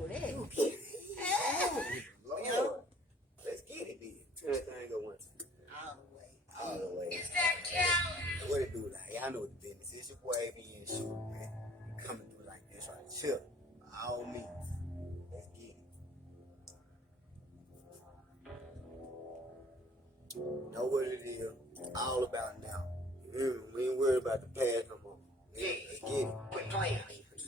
Okay. Lord. Let's get it then. Turn that thing go one time. All the way. Is that count? What it do like? Y'all know what the business is. It's your boy ABN Shoota, man. Coming through like this right. Chill. By all means. Let's get it. Know what it is. All about now. We ain't worried about the past no more. Yeah, let's get it. Quit playing.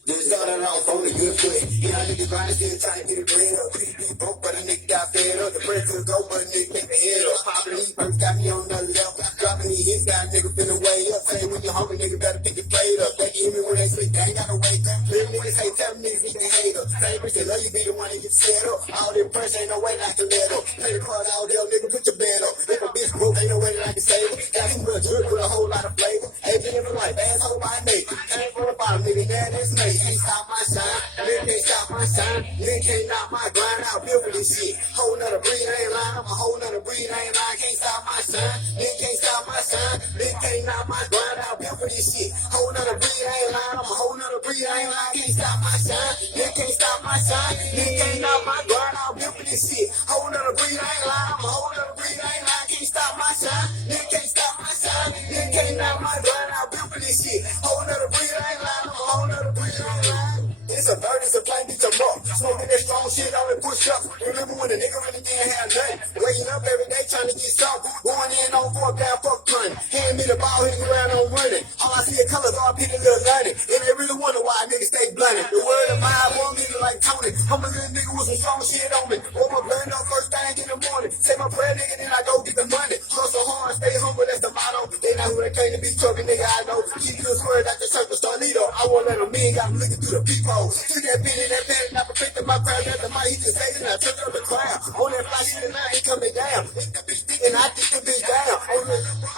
Just started off on a good foot. Yeah, niggas grinding, still trying to get it bread up. Pretty broke, but a nigga got fed up. The bread took go, but a nigga kept the head up. Popping these perks got me on another level. Dropping these hits, got a nigga finna way up. Say when you're hungry, nigga better pick your plate up. They hear me when they sleep, they ain't gotta wake up. Little niggas hate tell niggas get the hate up. Same bitch that love you be the one that get set up. All this pressure ain't no way not to let up. Play the card all day, nigga, put your bed up. If a bitch broke, ain't no way that I can save her. Got too much drip with a whole lot of flavor. ABN for life, asshole I make it. Came from the bottom, nigga, now that's me. Can't stop my shine, nigga can't stop my shine. Nigga can't knock my grind out, built for this shit. Whole nother breed, I ain't lying. I'm a whole nother breed, I ain't lying. Can't stop my shine, nigga can't stop my shine. Nigga can't knock my grind out, built for this shit. Whole nother breed, I ain't lying. I'm a whole nother breed, I ain't lying. Can't stop my shine, nigga can't stop my shine. Nigga can't knock my grind out, built for this shit. Whole nother breed, I ain't lying. I'm a whole nother breed, I ain't lying. Can't stop my shine, nigga can't stop my shine. Nigga can't knock my grind out, built for this shit. Whole nother breed, I ain't lying. I'm a whole nother breed, I ain't lying. It's a bird, it's a plane, get your up. Smoking that strong shit, only push up. Remember when a nigga really didn't have nothing? Waking up every day trying to get something. Going in on 4 pound, fuck punting. Hand me the ball, hitting around on running. All I see is colors, all I pick a little learning. And they really wonder why niggas stay blunted. The word of mine, one nigga like Tony. I'm a little nigga with some strong shit on me. Roll my blunt up first thing in the morning. Say my prayer, nigga, then I go get the money. Hustle hard, stay humble, that's the motto. They know who they came to be, trucking nigga, I know. Keep good square like the circus tornado. I won't let them in, got them looking through the peephole. Took that pin in that pen, and I protected my crowd. Got the mic, he just stayed and I took up the crowd. On that fly shit and I ain't coming down. Hit the bitch thick and I kick the bitch down.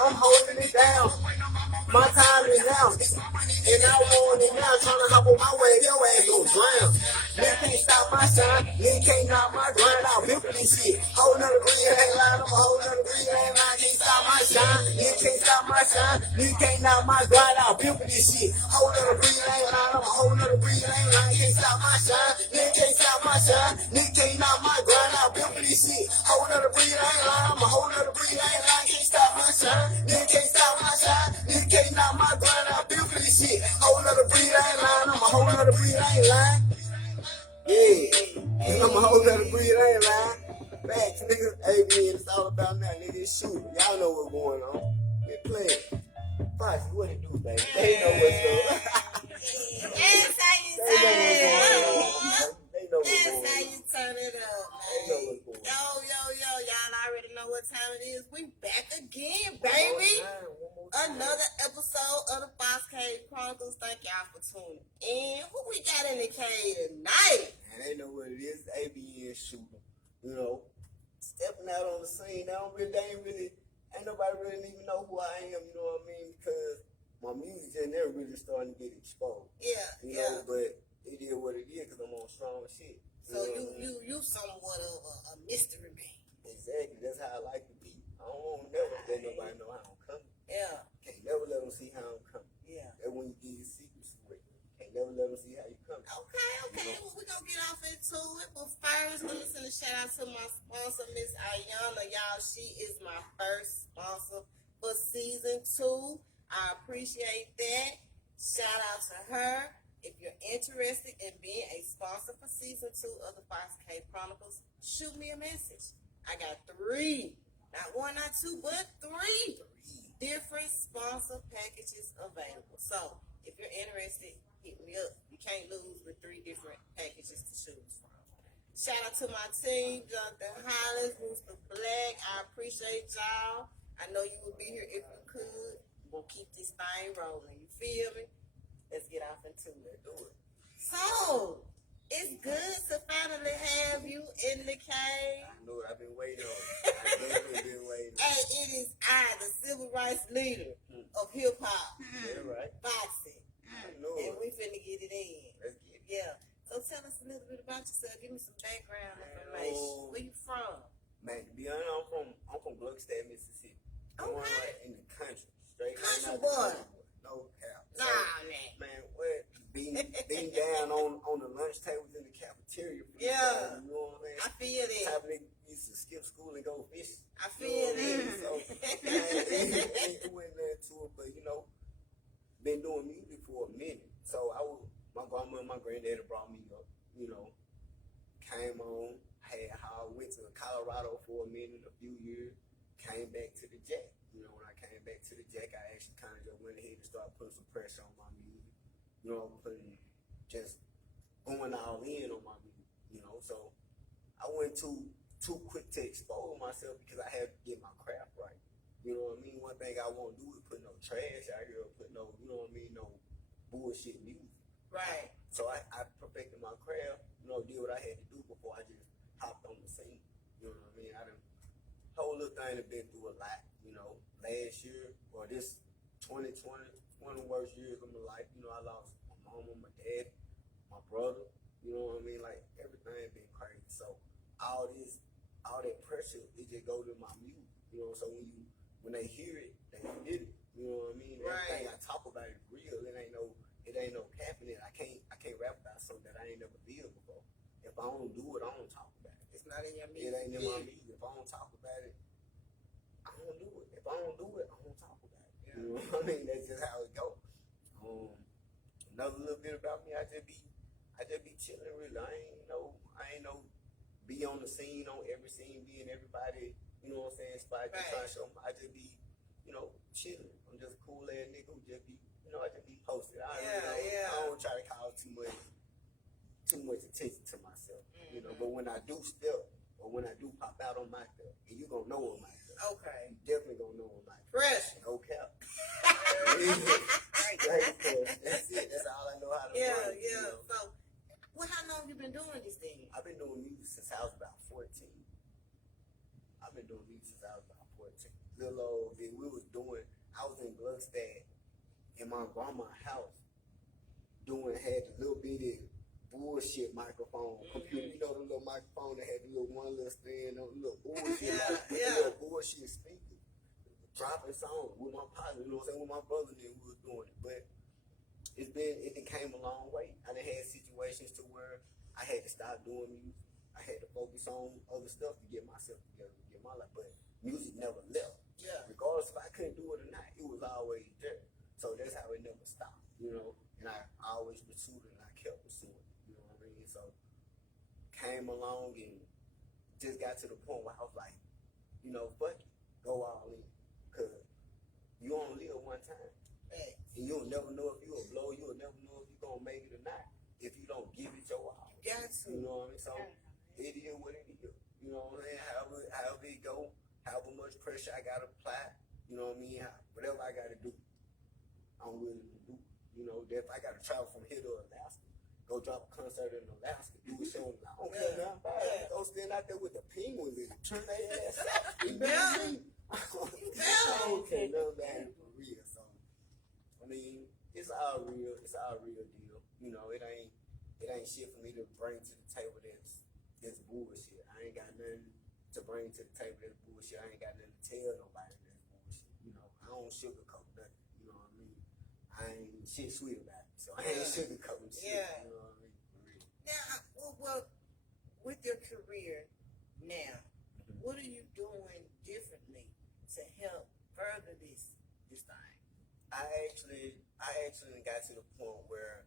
I'm holding it down. My time is now. And I want it now. Trying to hop on my way, your ass gon' drown. Nigga can't stop my shine. Nigga can't knock my grind out. Built for this shit. Whole nother breed, I ain't lying. I'm a whole nother breed, I ain't lying. Can't stop my shine. Nigga can't stop my shine. Nigga can't knock my grind out. Built for this shit. Whole nother breed, I ain't lying. I'm a whole nother breed, I ain't lying. Can't stop my shine. Nigga can't stop my shine. Nigga can't knock my grind out. Built for this shit. Whole nother breed, I ain't lying. I'm a whole nother breed, I ain't lying. Can't stop my shine. Nigga can't stop my shine. Nigga can't knock my grind out. Built for this shit. Whole nother breed, I ain't lying. I'm a whole nother breed, I ain't lying. Yeah, I'm a whole nother breed, I ain't lying. Facts, nigga. Hey, man, it's all about now, nigga. It's Shoota. Y'all know what's going on. Quit playing. Foxy, what it do, baby? They know what's up. That's how you They know turn it up. what's going on. That's how you turn it up, They know what's going on. Yo, y'all already know what time it is. We back again, baby. Another episode of the Fox Cave Chronicles. Thank y'all for tuning in. Who we got in the cave tonight? And they know what it is. ABN Shoota. You know, stepping out on the scene. Ain't nobody really even know who I am, you know what I mean? Because my music and they're really starting to get exposed. Yeah, you know, but it is what it is because I'm on strong shit. So you somewhat of a mystery man. Exactly. That's how I like to be. I don't want never let nobody know how I'm coming. Yeah. Can't never let them see how I'm coming. Yeah. That's when you get your secrets away. Can't never let them see how you coming. Okay. You know? Well, we're going to get off into it. But first, let me send a shout out to my sponsor, Miss Ayana. Y'all, she is my first sponsor for season 2. I appreciate that. Shout out to her. If you're interested in being a sponsor for season 2 of the Fox Cave Chronicles, shoot me a message. I got 3, not 1, not 2, but 3 different sponsor packages available. So if you're interested, hit me up. You can't lose with 3 different packages to choose from. Shout out to my team, Jonathan Hollins, Mr. Black. I appreciate y'all. I know you would be here if you could. We'll keep this thing rolling. You feel me? Let's get off into it. Do it. So, it's good to finally have you in the cave. I know it. I've been waiting on it. I've definitely been waiting on it. And it is I, the civil rights leader of hip-hop. Yeah, right. Foxy. I know And it. we finna get it in. Let's get it. Yeah. So tell us a little bit about yourself. Give me some background information. Where you from? Man, to be honest, I'm from Gluckstadt, Mississippi. I'm Okay. right in the country. Straight Country out the boy. country. No cap. Nah, man. Man, what? being down on the lunch tables in the cafeteria. Yeah. You know what I mean? I feel it. Type of nigga used to skip school and go fishing. I feel it. So, it wasn't nothing to it, but, you know, been doing music for a minute. So, my grandma and my granddaddy brought me up, you know, came on, went to Colorado for a minute, a few years, came back to the Jack. You know, when I came back to the Jack, I actually kind of just went ahead and started putting some pressure on my music. You know, just going all in on my music, you know. So I went too quick to expose myself because I had to get my craft right. You know what I mean? One thing I won't do is put no trash out here or put no, you know what I mean, no bullshit music. Right. So I perfected my craft, you know, did what I had to do before I just hopped on the scene. You know what I mean? Whole little thing have been through a lot, you know. Last year, or this 2020, one of the worst years of my life. You know, I lost my mama, my dad, my brother. You know what I mean? Like, everything been crazy. So all that pressure, it just goes to my music. You know, so when they hear it, they feel it. You know what I mean? Right. Everything I talk about is real. It ain't no capping it. I can't rap about something that I ain't never lived before. If I don't do it, I don't talk about it. It's not in your music. It ain't in my music. If I don't talk about it, I don't do it. If I don't do it, I don't talk about it. Yeah. You know what I mean? That's just how it goes. Another little bit about me, I just be chilling really. I ain't no be on the scene, on every scene, be in everybody, you know what I'm saying, spot, just trying to show me. I just be, you know, chilling. I'm just a cool ass nigga who just be, you know, I just be posted. I don't try to call too much attention to myself. Mm-hmm. You know, but when I do step, or when I do pop out on my stuff, and you gonna know on my stuff. Okay. You definitely gonna know on my stuff. Fresh. No cap. That's it. That's all I know how to do. Yeah. You know? So, how long you been doing this thing? I've been doing music since I was about 14. I've been doing music since I was about 14. Little old bit. I was in Gluckstadt in my grandma's house had the little bitty bullshit microphone computer. You know the little microphone that had the little one little stand on the little bullshit, little bullshit speaker. Dropping songs with my partner, you know what I'm saying, with my brother and we was doing it. But it came a long way. I done had situations to where I had to stop doing music. I had to focus on other stuff to get myself together, to get my life. But music never left. Yeah. Regardless if I couldn't do it or not, it was always there. So that's how it never stopped, you know. And I always pursued it and I kept pursuing it, you know what I mean? So came along and just got to the point where I was like, you know, fuck it, go all in. Because you only live one time. And you'll never know if you'll blow, you'll never know if you're going to make it or not if you don't give it your all. Got to. You know what I mean? So it is what it is. You know what I mean? However it go, however much pressure I got to apply, you know what I mean? Whatever I got to do, I'm willing to do. You know, if I got to travel from here to Alaska, go drop a concert in Alaska, do a show, I don't care nothing about it. Go stand out there with the penguins and turn their ass out. You know what I mean? I don't care nothing about it for real. So, I mean, it's all real. It's all real deal. You know, it ain't shit for me to bring to the table that's bullshit. I ain't got nothing to bring to the table that's bullshit. I ain't got nothing to tell nobody that's bullshit. You know, I don't sugarcoat nothing. You know what I mean? I ain't shit sweet about it. So I ain't sugarcoating shit. Yeah. You know what I mean? For real. Now, well, with your career now, what are you doing differently to help further this thing? I actually got to the point where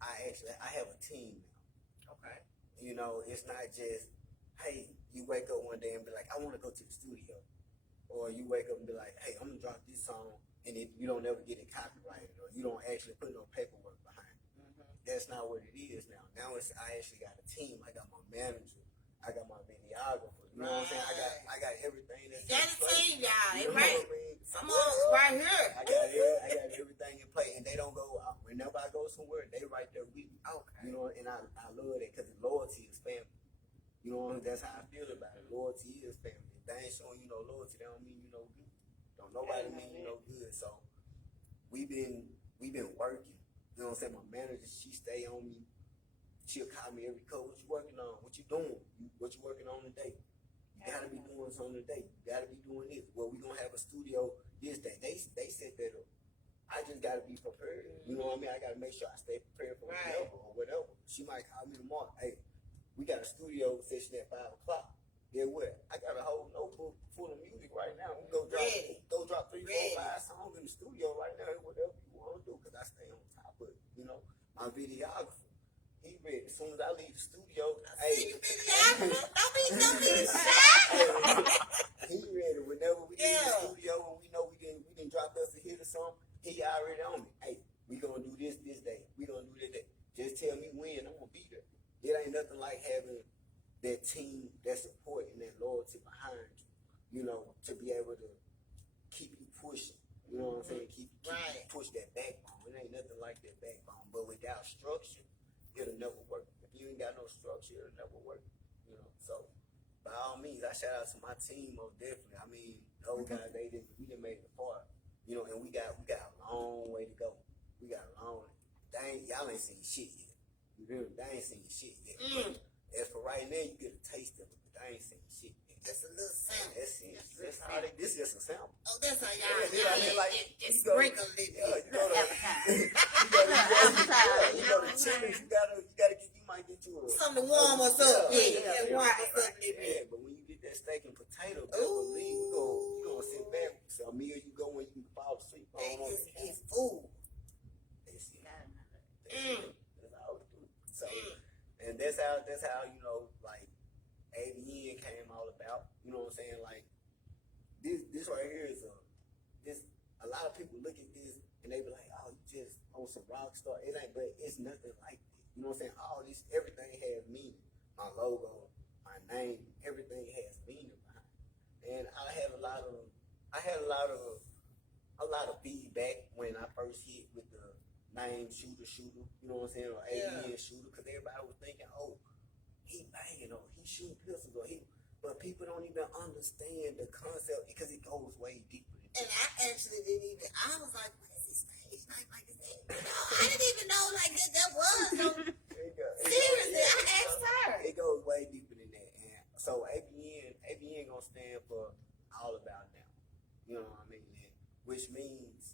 I have a team now. Okay. You know, it's not just, hey, you wake up one day and be like, I want to go to the studio. Or you wake up and be like, hey, I'm going to drop this song, and you don't ever get it copyrighted, or you don't actually put no paperwork behind it. Mm-hmm. That's not what it is now. Now I actually got a team. I got my manager. I got my videographer. You know what I'm saying? I got everything that's in place. Team, y'all. You know right. What I mean? Come on, right here. I got everything in place, and they don't go out. Whenever I go somewhere, they right there with me. Okay. You know, and I love that because loyalty is family. You know, that's how I feel about it. Loyalty is family. If they ain't showing you no loyalty, they don't mean you no good. Don't nobody mean you no good. So we been working. You know what I'm saying? My manager, she stay on me. She'll call me every coach. What you working on? What you doing? What you working on today? You gotta be doing something today. You gotta be doing this. Well, we gonna have a studio this day. They set that up. I I just gotta be prepared. You know what I mean? I gotta make sure I stay prepared for whatever. She might call me tomorrow. Hey, we got a studio session at 5:00. Yeah, what? I got a whole notebook full of music right now. We go drop 3, 4, 5 songs in the studio right now. Whatever you want to do, because I stay on top of it. You know, my videographer, he ready. As soon as I leave the studio, hey, don't be shy. he ready. Whenever we get in the studio and we know we didn't drop us a hit or something, he already on me. Hey, we gonna do this day. We gonna do that. Just tell me when. I'm gonna be there. It ain't nothing like having that team, that support, and that loyalty behind you. You know, to be able to keep you pushing. You know what I'm saying? Keep you push that backbone. It ain't nothing like that backbone. But without structure, it'll never work. If you ain't got no structure, it'll never work. You know, so by all means, I shout out to my team most definitely. I mean, those guys, we done made it far. You know, and we got a long way to go. We got a long. Y'all ain't seen shit yet. You hear me? They ain't seen shit yet. As for right now, you get a taste of it, but they ain't seen shit yet. Just a little sample. That's it. This is just a sample. Oh, that's how y'all just sprinkle it. You go to Chili's, you might get you something to warm us up. Warm us up. But when you get that steak and potato, believe you gonna sit back. So a meal you go when you can fall asleep. It's food. That's all we do. So, and that's how you know, like ABN came all about. You know what I'm saying? Like this right here is a lot of people look at this and they be like, oh, you just on some rock star. It ain't, but it's nothing like that. You know what I'm saying? All this, everything has meaning. My logo, my name, everything has meaning behind it. And I had a lot of feedback when I first hit with the name Shoota. You know what I'm saying? Or ABN Shoota, because everybody was thinking, oh, he banging, or he shooting pistols, or but people don't even understand the concept because it goes way deeper. And I actually didn't even. I was like, what is this stage name? Like, is that? I didn't even know like that was. Seriously, I asked her. It goes way deeper than that. And so ABN gonna stand for all about now. You know what I mean? And which means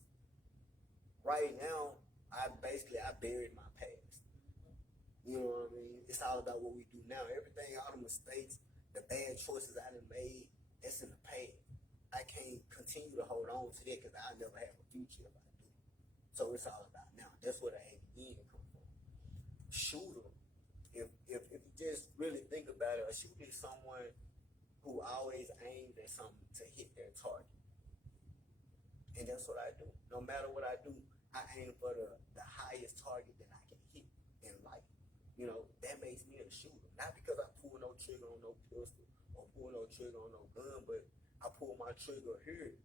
right now I buried my past. You know what I mean? It's all about what we do now. Everything, all the mistakes, the bad choices I done made, that's in the past. I can't continue to hold on to that because I'll never have a future if I do. So it's all about now. That's where the ABN come from. Shooter, if you just really think about it, a shooter is someone who always aims at something to hit their target. And that's what I do. No matter what I do, I aim for the highest target that I can hit in life. You know, that makes me a shooter. Not because I pull no trigger on no pistol or pull no trigger on no gun, but I pull my trigger here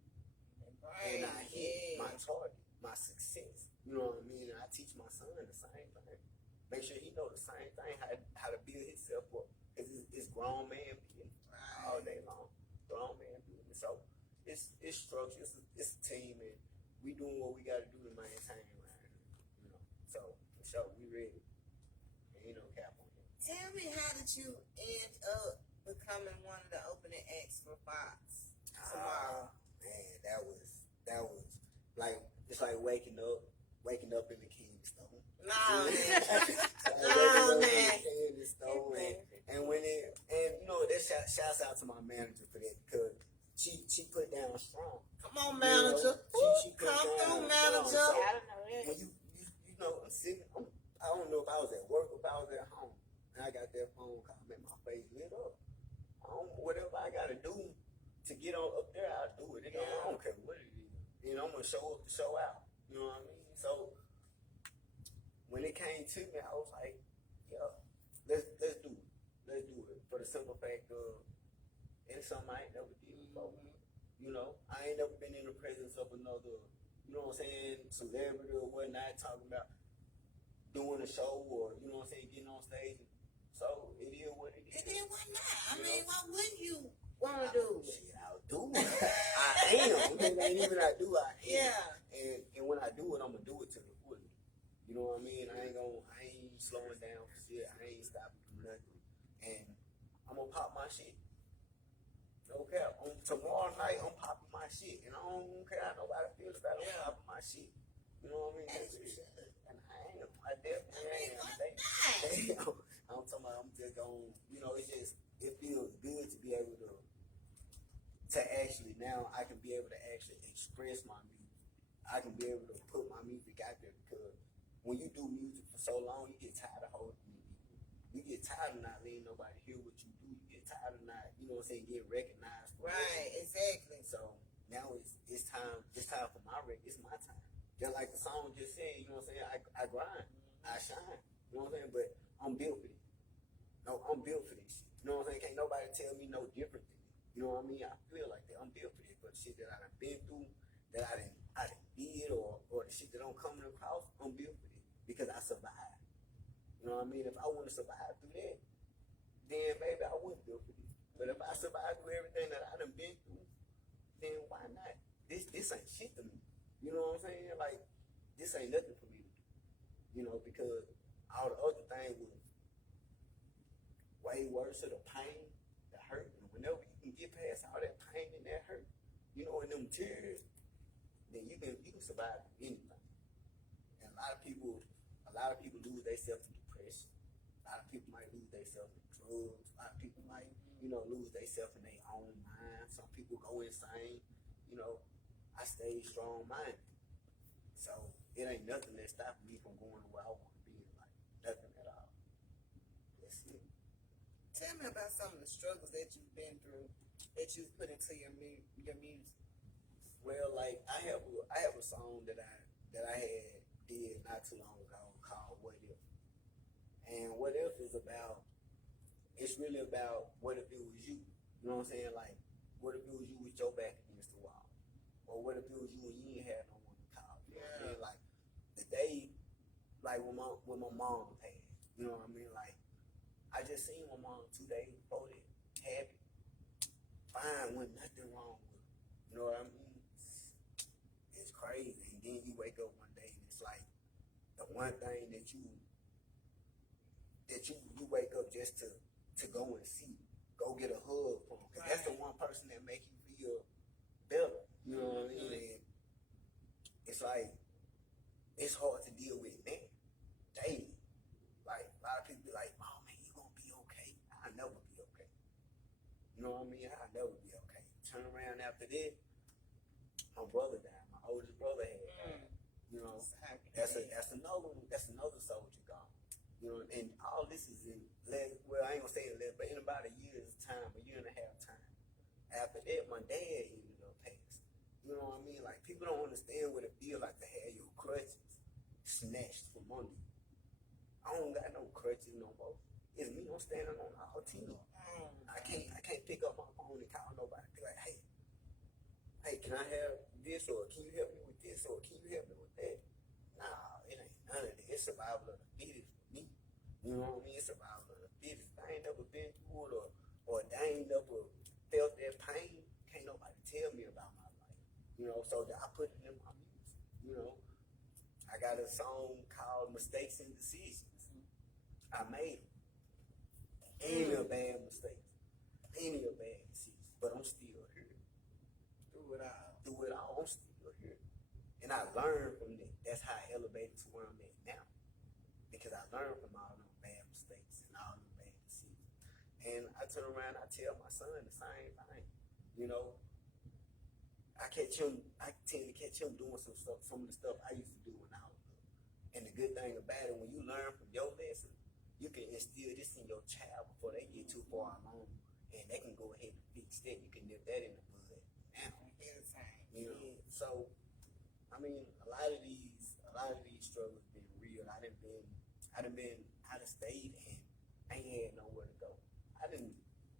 and I hit my target, my success. You know what I mean? And I teach my son the same thing. Make sure he know the same thing, how to build himself up. It's grown man business all day long. Grown man business. So it's structure, it's a team, and we doing what we got to do to maintain around here. You know, so for sure we ready. Ain't no cap on it. Tell me, how did you end up becoming one of the opening acts for Fox tomorrow? Man, that was like, it's like waking up in the King's Stone. No, man. And when you know, that shouts out to my manager for that, because she put down strong. Come on, manager. She put Come down through, manager. So I don't know that. when you know, I'm sitting, I don't know if I was at work or if I was at home, and I got that phone call, man, my face lit up. Whatever I gotta do to get on up there, I'll do it. I don't care what it is. You know, I'm gonna show up to show out. You know what I mean? So when it came to me, I was like, yeah, let's do it. Let's do it. For the simple fact of, it's something I ain't never did before. You know, I ain't never been in the presence of another, you know what I'm saying, celebrity or whatnot, talking about doing a show or, you know what I'm saying, getting on stage. So it is what it is. It is what not. I mean, what would you want to do? Shit, I'll do it. I am. It ain't even I do, I am. Yeah. And when I do it, I'm gonna do it to the fullest. You know what I mean? I ain't slowing down for shit. I ain't stopping for nothing. And I'm gonna pop my shit. No cap. Tomorrow night, I'm popping my shit. And I don't care how nobody feels about it. I'm popping my shit. You know what I mean? As you should. And I definitely am. I'm talking about, I'm just going, you know, it feels good to be able to actually, now I can be able to actually express my music. I can be able to put my music out there, because when you do music for so long, you get tired of holding music. You get tired of not letting nobody hear what you do. You get tired of not, you know what I'm saying, getting recognized. Right, exactly. So now it's time for my record. It's my time. Just like the song just said, you know what I'm saying, I grind, I shine. You know what I'm saying? But I'm built for this. No, I'm built for this shit. You know what I'm saying? Can't nobody tell me no different than it. You know what I mean? I feel like that. I'm built for this. But the shit that I done been through, that I done did, or the shit that I'm coming across, I'm built for this. Because I survived. You know what I mean? If I want to survive through that, then baby, I wasn't built for this. But if I survive through everything that I done been through, then why not? This ain't shit to me. You know what I'm saying? Like, this ain't nothing for me to do. You know, because all the other things was way worse of the pain, the hurt. And whenever you can get past all that pain and that hurt, you know, and them tears, then you can survive anything. And a lot of people lose themselves in depression. A lot of people might lose themselves in drugs. A lot of people might, you know, lose themselves in their own mind. Some people go insane. You know, I stay strong-minded. So it ain't nothing that's stopping me from going to where I want to be in life. Nothing at all. That's it. Tell me about some of the struggles that you've been through, that you've put into your music. Well, like I have a song that I had did not too long ago called "What If," and "What If" is about. It's really about what if it was you. You know what I'm saying? Like, what if it was you with your back against the wall, or what if it was you and you ain't had no one to call? You know what I mean? Like the day, like when my mom passed. You know what I mean? Like I just seen my mom 2 days before that, happy, fine, wasn't nothing wrong with her. You know what I mean? It's crazy. And then you wake up one day and it's like the one thing that you wake up just to go and see, go get a hug from, because that's the one person that make you feel better. You know what I mean? And it's like, it's hard to deal with that daily. Like a lot of people be like, "Oh man, you gonna be okay." I'll never be okay. You know what I mean? I'll never be okay. Turn around after that, my brother died. My oldest brother had died. You know, that's another soldier gone. You know, and all this is in I ain't gonna say in less, but in about a year's time, a year and a half time. After that, my dad ended up passing. You know what I mean? Like, people don't understand what it feels like to have your crutches snatched from under you. I don't got no crutches no more. It's me. I'm standing on all 10. I can't pick up my phone and call nobody. Be like, hey, can I have this, or can you help me with this, or can you help me with that? Nah, it ain't none of that. It's survival of the fittest for me. You know what I mean? It's survival of the fittest. I ain't never been through it, or I ain't never felt that pain. Can't nobody tell me about my life. You know, so I put it in my music. You know, I got a song called "Mistakes and Decisions." I made them. Any of bad mistakes, any of bad decisions, but I'm still here. Through it all, I'm still here. And I learned from that. That's how I elevated to where I'm at now. Because I learned from all them bad mistakes and all them bad decisions. And I turn around, I tell my son the same thing. You know, I tend to catch him doing some of the stuff I used to do when I was little. And the good thing about it, when you learn from your lesson, you can instill this in your child before they get too far along, and they can go ahead and fix that. You can nip that in the bud now. You know, so I mean, a lot of these struggles been real. I done been out of state and I ain't had nowhere to go. I done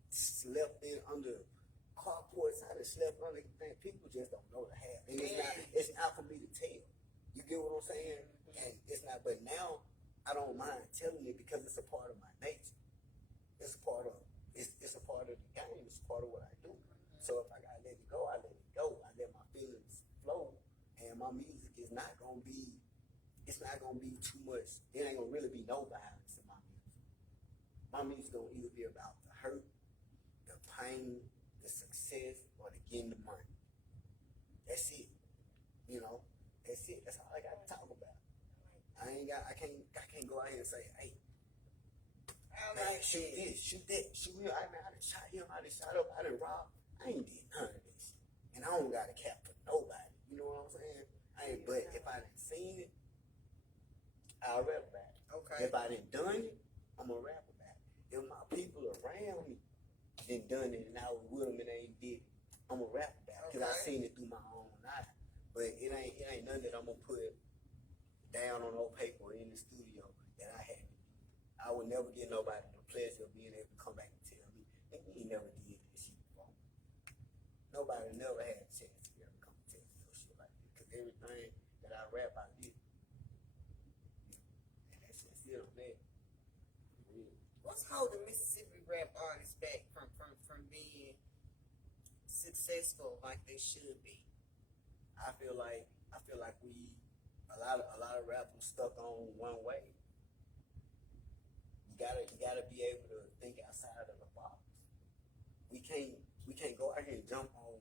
slept in under carports. I done slept under things people just don't know to have, and it's not for me to tell. You get what I'm saying? And it's not. But now, I don't mind telling it because it's a part of my nature. It's a part of it's a part of the game. It's a part of what I do. So if I gotta let it go, I let it go. I let my feelings flow, and my music is not gonna be. It's not gonna be too much. It ain't gonna really be no violence in my music. My music gonna either be about the hurt, the pain, the success, or the getting the money. That's it. You know, That's it. That's all I got to talk about. I can't go out here and say, hey, man, shoot this, shoot that, shoot him. I done shot him, I done shot up, I done robbed. I ain't did none of this. And I don't got a cap for nobody. You know what I'm saying? But if I done seen it, I'll rap about it. Okay. If I done done it, I'm gonna rap about it. If my people around me done it and I was with them and they ain't did it, I'm gonna rap about it because I seen it through my own eye. But it ain't nothing that I'm gonna put down on no paper in the studio that I had to do. I would never give nobody the pleasure of being able to come back and tell me, and you ain't never did this shit before. Nobody never had a chance to be able to come and tell me no shit like this. Because everything that I rap, I did. And that's just it on that. Really. What's holding Mississippi rap artists back from being successful like they should be? I feel like a lot of rappers stuck on one way. You gotta be able to think outside of the box. We can't go out here and jump on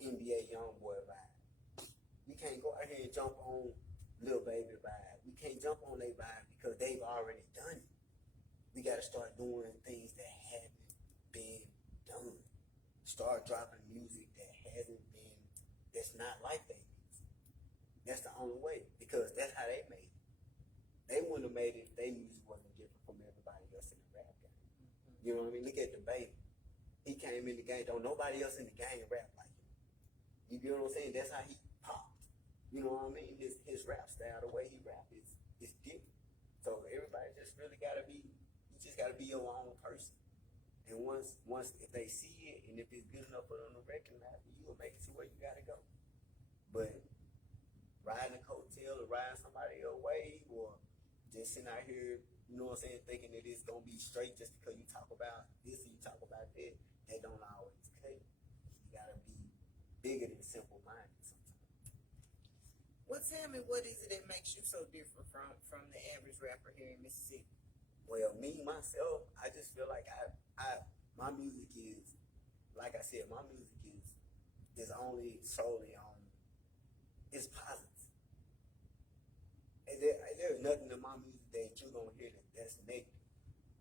NBA YoungBoy vibe. We can't go out here and jump on Lil Baby vibe. We can't jump on their vibe because they've already done it. We gotta start doing things that haven't been done. Start dropping music that's not like they music. That's the only way because that's how they made it. They wouldn't have made it if their music wasn't different from everybody else in the rap game. You know what I mean? Look at the Baby. He came in the game. Don't nobody else in the game rap like him. You get what I'm saying? That's how he popped. You know what I mean? His rap style, the way he rap is different. So everybody just really gotta be. You just gotta be your own person. And once if they see it and if it's good enough for them to recognize it, you'll make it to where you gotta go. But riding a coattail or riding somebody else's wave or just sitting out here, you know what I'm saying, thinking that it's gonna be straight just because you talk about this and you talk about that, that don't always cut. You gotta be bigger than simple minded sometimes. Well, tell me, what is it that makes you so different from the average rapper here in Mississippi? Well, me myself, I just feel like my music is, like I said, my music is only solely on, it's positive. And there's nothing in my music that you're gonna hear that's negative.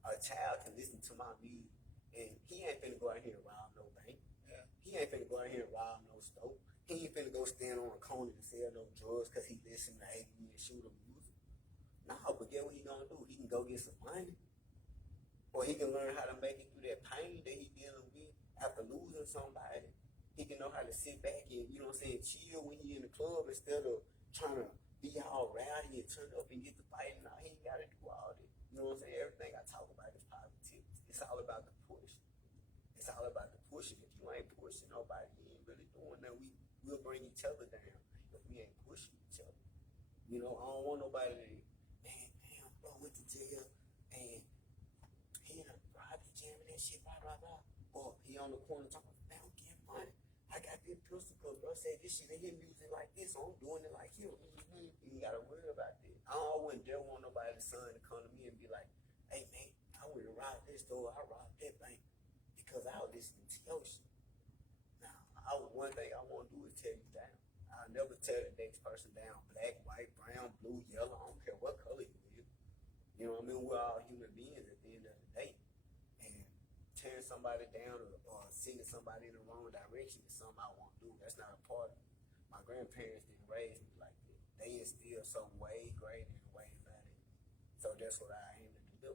A child can listen to my music and he ain't finna go out here and rob no bank. Yeah. He ain't finna go out here and rob no store. He ain't finna go stand on a corner and sell no drugs because he listen to ABN and Shoota music. No, but get what he gonna do? He can go get some money. Or he can learn how to make it through that pain that he dealing with after losing somebody. He can know how to sit back and, you know what I'm saying, chill when he in the club instead of trying to be all rowdy and turn up and get the fight. Now he ain't gotta do all that. You know what I'm saying? Everything I talk about is positivity. It's all about the push. It's all about the pushing. If you ain't pushing nobody, you ain't really doing that. We'll bring each other down if we ain't pushing each other. You know, I don't want nobody to, man, damn, bro, went to jail and he done robbed jamming that shit, blah, blah, blah. Or he on the corner talking, man, I'm getting money. I got this pistol because bro said this shit in his music like this, so I'm doing it like him. You ain't gotta worry about that. I wouldn't dare want nobody's son to come to me and be like, hey man, I went to rob this store, I robbed that bank because I was listening to your shit. Now, one thing I won't do is tear you down. I'll never tear the next person down. Black, white, brown, blue, yellow, I don't care what color you is. You know what I mean? We're all human beings at the end of the day. And tearing somebody down or sending somebody in the wrong direction is something I won't do. That's not a part of it. My grandparents didn't raise me like that. They instilled something way greater and way better. So that's what I aim to do.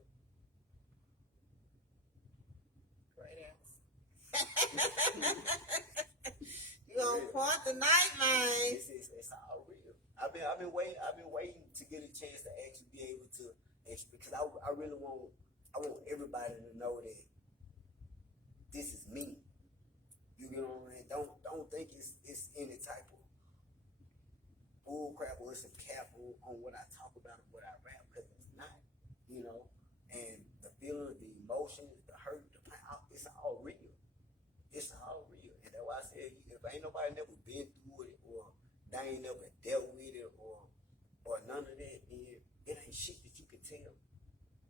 Great answer. You on point tonight, man. It's all real. I've been waiting to get a chance to actually be able to, because I really want everybody to know that this is me. You know what I mean? Don't think it's any type of bull crap or it's a cap on what I talk about and what I rap, because it's not. You know, and the feelings, the emotions, the hurt, the pain, it's all real. It's all real. And that's why I said, if ain't nobody never been through it or they ain't never dealt with it or none of that, then it ain't shit that you can tell.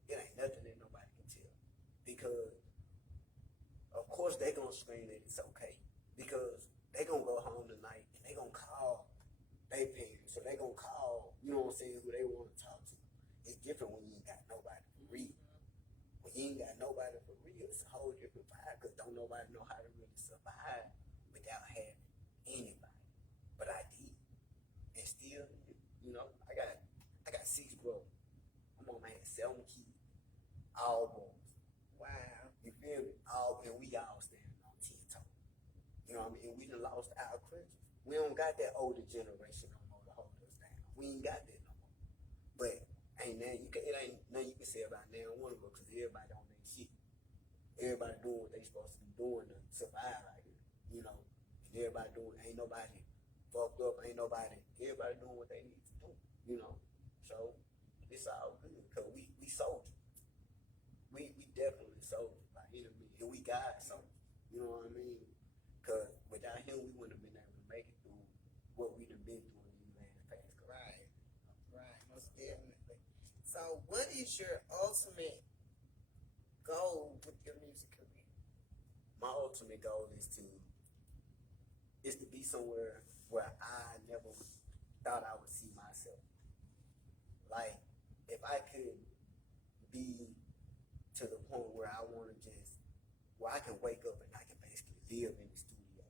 It ain't nothing that nobody can tell. Because of course they gonna scream that it's okay. Because they gonna go home tonight and they gonna call they paying, so they gonna call, you know what I'm saying, who they want to talk to. It's different when you ain't got nobody for real. When you ain't got nobody for real, it's a whole different vibe, because don't nobody know how to really survive without having anybody. But I did. And still, you know, I got 6 brothers. I'm on my head 7 kids. All boys. Wow. You feel me? All, and we all standing on 10 toes. You know what I mean? And we done lost our country. We don't got that older generation no more to hold us down. We ain't got that no more. But ain't nothing it ain't nothing you can say about now one of us, because everybody on their shit. Everybody doing what they supposed to be doing to survive out here. You know? And everybody doing, ain't nobody fucked up, everybody doing what they need to do. You know? So it's all good, because we soldiers. We definitely soldiers, like enemy, and we got soldiers. You know what I mean? Because without him, we wouldn't have been able to make it through what we've been through in these last past couple. Right, most definitely. So, what is your ultimate goal with your music career? My ultimate goal is to be somewhere where I never thought I would see myself. Like, if I could be to the point where I want to where I can wake up and I can basically live in the studio.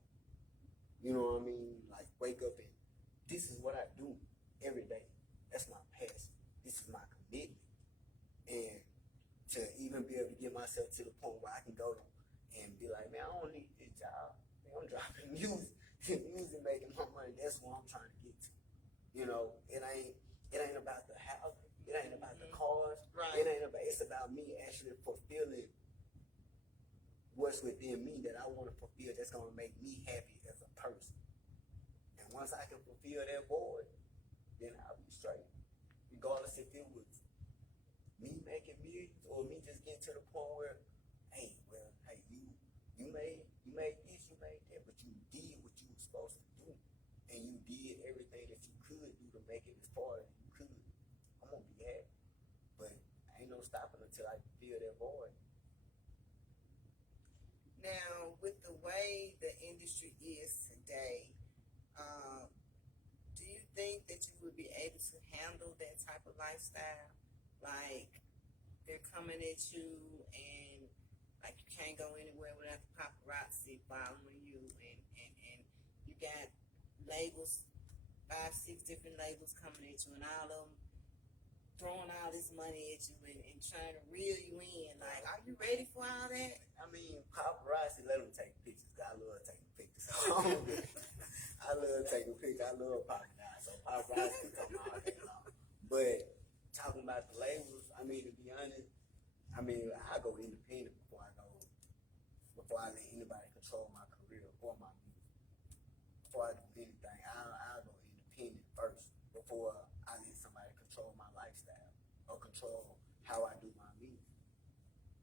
You know what I mean? Like, wake up and this is what I do every day. That's my passion. This is my commitment. And to even be able to get myself to the point where I can go and be like, man, I don't need this job. Man, I'm dropping music, making my money. That's what I'm trying to get to. You know, it ain't about the house. It ain't about the cars. Right. It's about me actually fulfilling what's within me that I want to fulfill, that's going to make me happy as a person. And once I can fulfill that void, then I'll be straight. Regardless if it was me making millions or me just getting to the point where, hey, you made this, you made that, but you did what you were supposed to do. And you did everything that you could do to make it as far as you could. I'm going to be happy. But ain't no stopping until I fulfill that void. Now, with the way the industry is today, do you think that you would be able to handle that type of lifestyle? Like, they're coming at you and like you can't go anywhere without the paparazzi following you, and you got labels, 5, 6 different labels coming at you, and all of them throwing all this money at you and trying to reel you in. Like, are you ready for all that? I mean, paparazzi, let them take pictures. I love taking pictures. I love taking pictures. I love paparazzi. So paparazzi can come all day long. But talking about the labels, I mean, to be honest, I go independent before I let anybody control my career or my music. Before I do anything, I'll go independent first before I let somebody control my lifestyle or control how I do my music.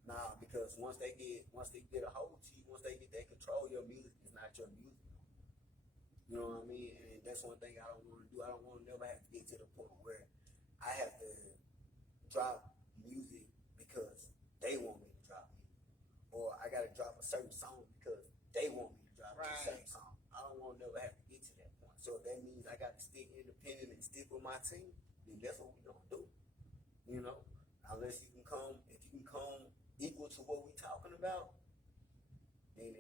Nah, because once they get a hold to you, once they get that control, your music is not your music. You know what I mean? And that's one thing I don't want to do. I don't want to never have to get to the point where I have to drop music because they want me to drop music, or I got to drop a certain song because they want me to drop a certain song. I don't want to never have to get to that point. So if that means I got to stick independent and stick with my team, then that's what we're gonna do. You know, unless if you can come equal to what we talking about, then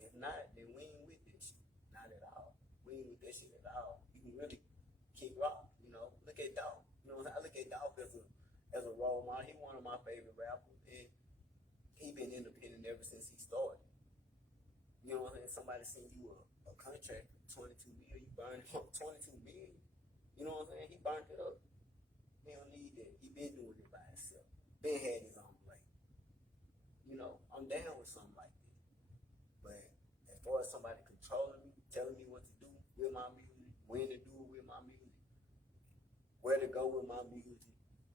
if not, then we ain't with this shit. Not at all. We ain't with that shit at all. You can really kick rock. You know, look at Dolph. You know, I look at Dolph as a role model. He one of my favorite rappers, and he been independent ever since he started. You know what I'm saying? Somebody send you a contract for $22 million, you burn it up $22 million. You know what I'm saying? He burnt it up. He don't need that. He been doing it by himself. Ben had his own way. You know, I'm down with something like that. But as far as somebody controlling me, telling me what to do with my music, when to do it with my music, where to go with my music,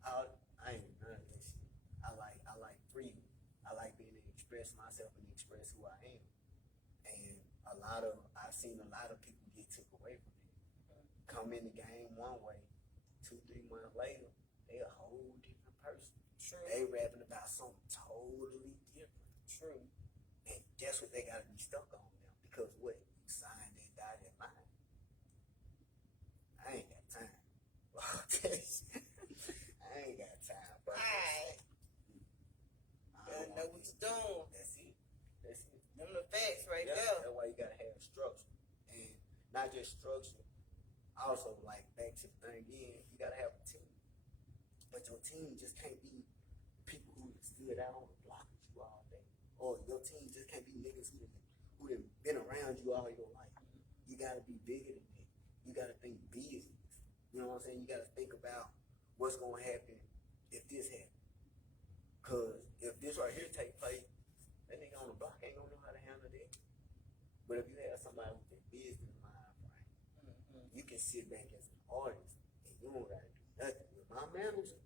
I ain't none of that shit. I like freedom. I like being able to express myself and express who I am. And I've seen a lot of people get took away from it. Come in the game one way, 2-3 months later, they a whole different person. True. They rapping about something totally different. True. And that's what they gotta be stuck on now. Because what? You signed that dotted line. I doing. That's it. That's it. Them the facts right Yeah, there. that's why you gotta have structure, and not just structure. Also, like back to the thing again, you gotta have a team, but your team just can't be people who stood out on the block with you all day, or your team just can't be niggas who done been around you all your life. You gotta be bigger than that. You gotta think business. You know what I'm saying? You gotta think about what's gonna happen if this happens. Cause if this right here take place, that nigga on the block ain't gonna know how to handle that. But if you have somebody with their business mind frame, you can sit back as an artist and you don't gotta do nothing. With my manager,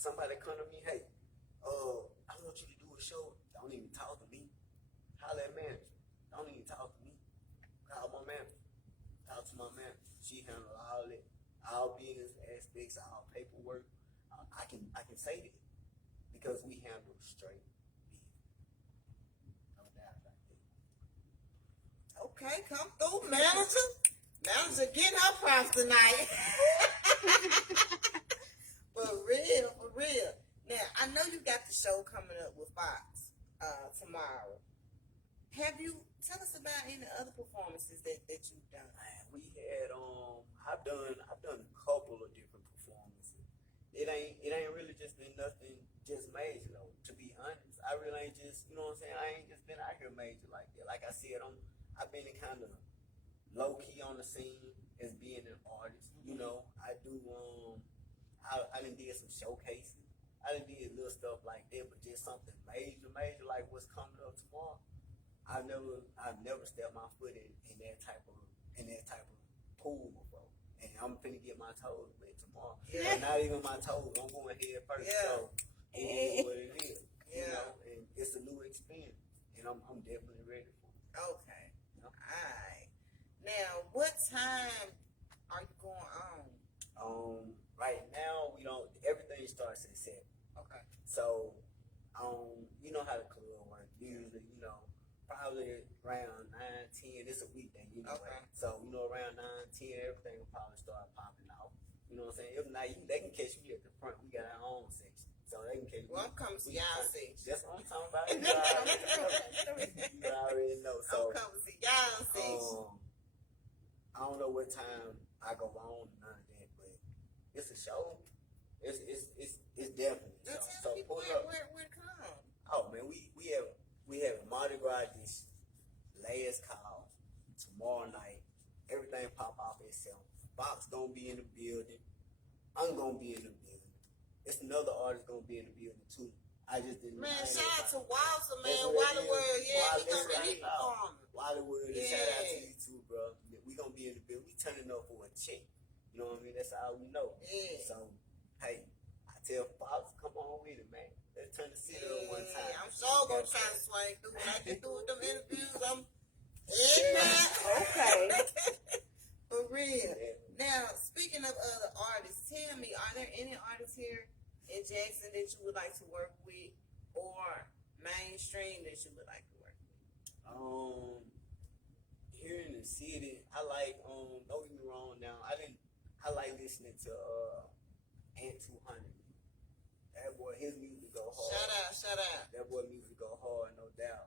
somebody come to me, hey, I want you to do a show. Don't even talk to me. Holla at manager. Don't even talk to me. Call my manager. Talk to my manager. She handle all that, all business aspects, all paperwork. I can say that because we handle straight business. No doubt about that. Okay, come through, manager. Manager, getting her props tonight. For real, for real. Now, I know you got the show coming up with Fox tomorrow. Tell us about any other performances that you've done? Man, we had I've done a couple of different performances. It ain't really just been nothing just major though. To be honest, I really ain't just, you know what I'm saying. I ain't just been out here major like that. Like I said, I've been kind of low key on the scene as being an artist. You know, I do I done did some showcases. I done did little stuff like that, but just something major like what's coming up tomorrow. I've never stepped my foot in that type of pool before. And I'm finna get my toes wet tomorrow. Yeah. But not even my toes. I'm going head first. Yeah. So it is what it is. You Yeah. know, and it's a new experience. And I'm definitely ready for it. Okay. You know? Alright. Now, what time are you going on? Right now everything starts at 7. Okay. So you know how the club works. Usually, you know, probably around 9-10. It's a weekday, you know. Okay. So, you know, around 9-10, everything will probably start popping off. You know what I'm saying? If not, they can catch me at the front. We got our own section. So they can catch me. Well, I'm coming to y'all section. That's what I'm talking about. You already know. So, I'm coming to y'all section. I don't know what time I go on, none of that, but it's a show. It's definitely a Now show. tell So people pull up. where to come. Oh man, we have a Mardi Gras this last call tomorrow night. Everything pop off itself. Fox gonna be in the building. I'm gonna be in the building. It's another artist gonna be in the building too. I just didn't. Man, shout out to Walter, man. Wally Wally, yeah, he gonna be Wally, performing. Wally, Yeah. shout out to you too, bro. We gonna be in the building. We turning up for a check. You know what I mean? That's all we know. Yeah. So, hey, I tell Fox, come on with it, man. Let's turn the city up one time. I'm sure gonna try to swing through. When I get through with them interviews, I'm in there. Okay. For real. Yeah. Now, speaking of other artists, tell me, are there any artists here in Jackson that you would like to work with, or mainstream that you would like to work with? Here in the city, I like don't get me wrong now. I like listening to Ant 200. That boy, his music go hard. Shout out. That boy music go hard, no doubt.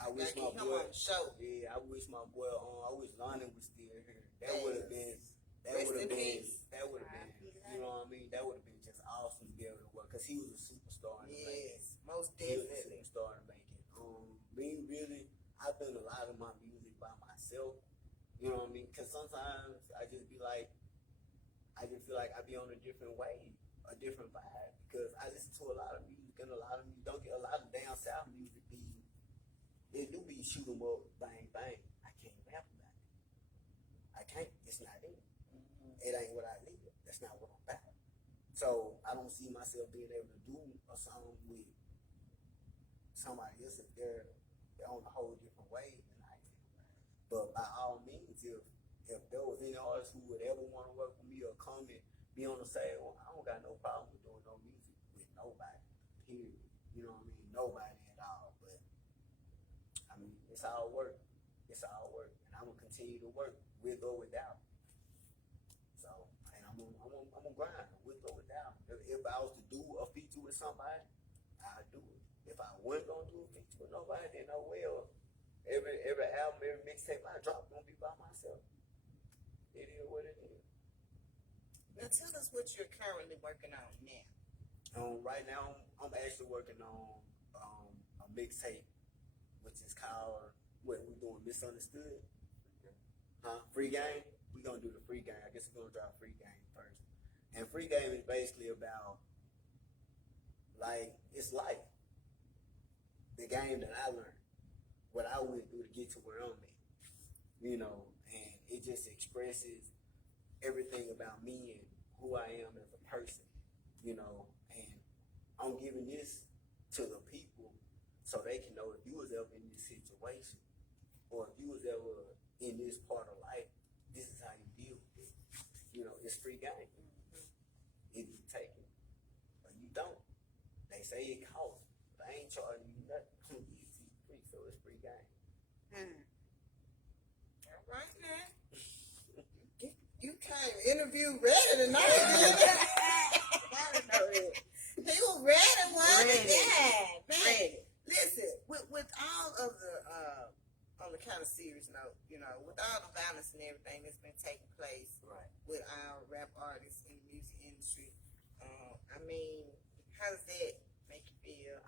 I wish my Gotta keep him boy on the show. Yeah, I wish my boy I wish Lonnie was still here. That Yes. would have been Rest in peace. you know what I mean? That would have been just awesome to be able to work because he was a superstar in the making. Yes, most He was a definitely. superstar in the making. Me really, I've done a lot of my music by myself. You know what I mean? Because sometimes I just feel like I be on a different wave, a different vibe. Because I listen to a lot of music and a lot of down south music it do be shoot 'em up, bang bang. I can't rap about it. I can't. It's not it. It ain't what I need. That's not what I'm about. So I don't see myself being able to do a song with somebody else if they're on a whole different wave than I am. But by all means, if there was any artist who would ever want to work with me or come and be on the side, well, I don't got no problem with doing no music with nobody. Period. You know what I mean? Nobody at all. But I mean, it's all work. It's all work, and I'm gonna continue to work with or without. So, and I'm gonna grind with or without. If I was to do a feature with somebody, I'd do it. If I wasn't gonna do a feature with nobody, then oh well. Every album, every mixtape I drop gonna be by myself. It is what it is. Now tell us what you're currently working on now. Right now I'm actually working on a mixtape, which is called what we doing, Misunderstood. Free Game. We gonna do the Free Game. I guess we're gonna drop Free Game first. And Free Game is basically about like it's life. The game that I learned, what I went through to get to where I'm at. You know, and it just expresses everything about me and who I am as a person. You know, and I'm giving this to the people so they can know if you was ever in this situation or if you was ever in this part of life, this is how you deal with it. You know, it's free game. If you take it or you don't, they say it costs, but I ain't charging you nothing. It's free, so it's free game. All right, man. You came interview ready tonight. He was ready, wasn't he? Yeah, man. Ready. Listen, with all of the on the kind of serious note, you know, with all the violence and everything that's been taking place with our rap artists in the music industry, I mean, how does that make you feel?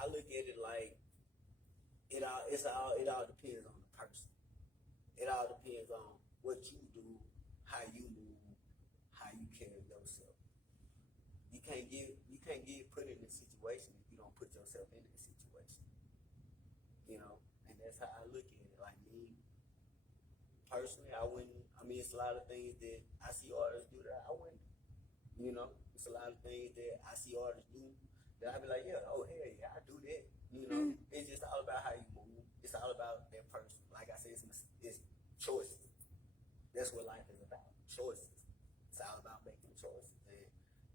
I look at it like it all depends on the person. It all depends on what you do, how you move, how you carry yourself. You can't get put in a situation if you don't put yourself in that situation. You know, and that's how I look at it. Like me, personally, it's a lot of things that I see artists do that I wouldn't. You know, it's a lot of things that I see artists do that I be like, yeah, oh hell yeah, I do that. You know, it's just all about how you move. It's all about that person. Like I said, it's choices. That's what life is about. Choices. It's all about making choices. And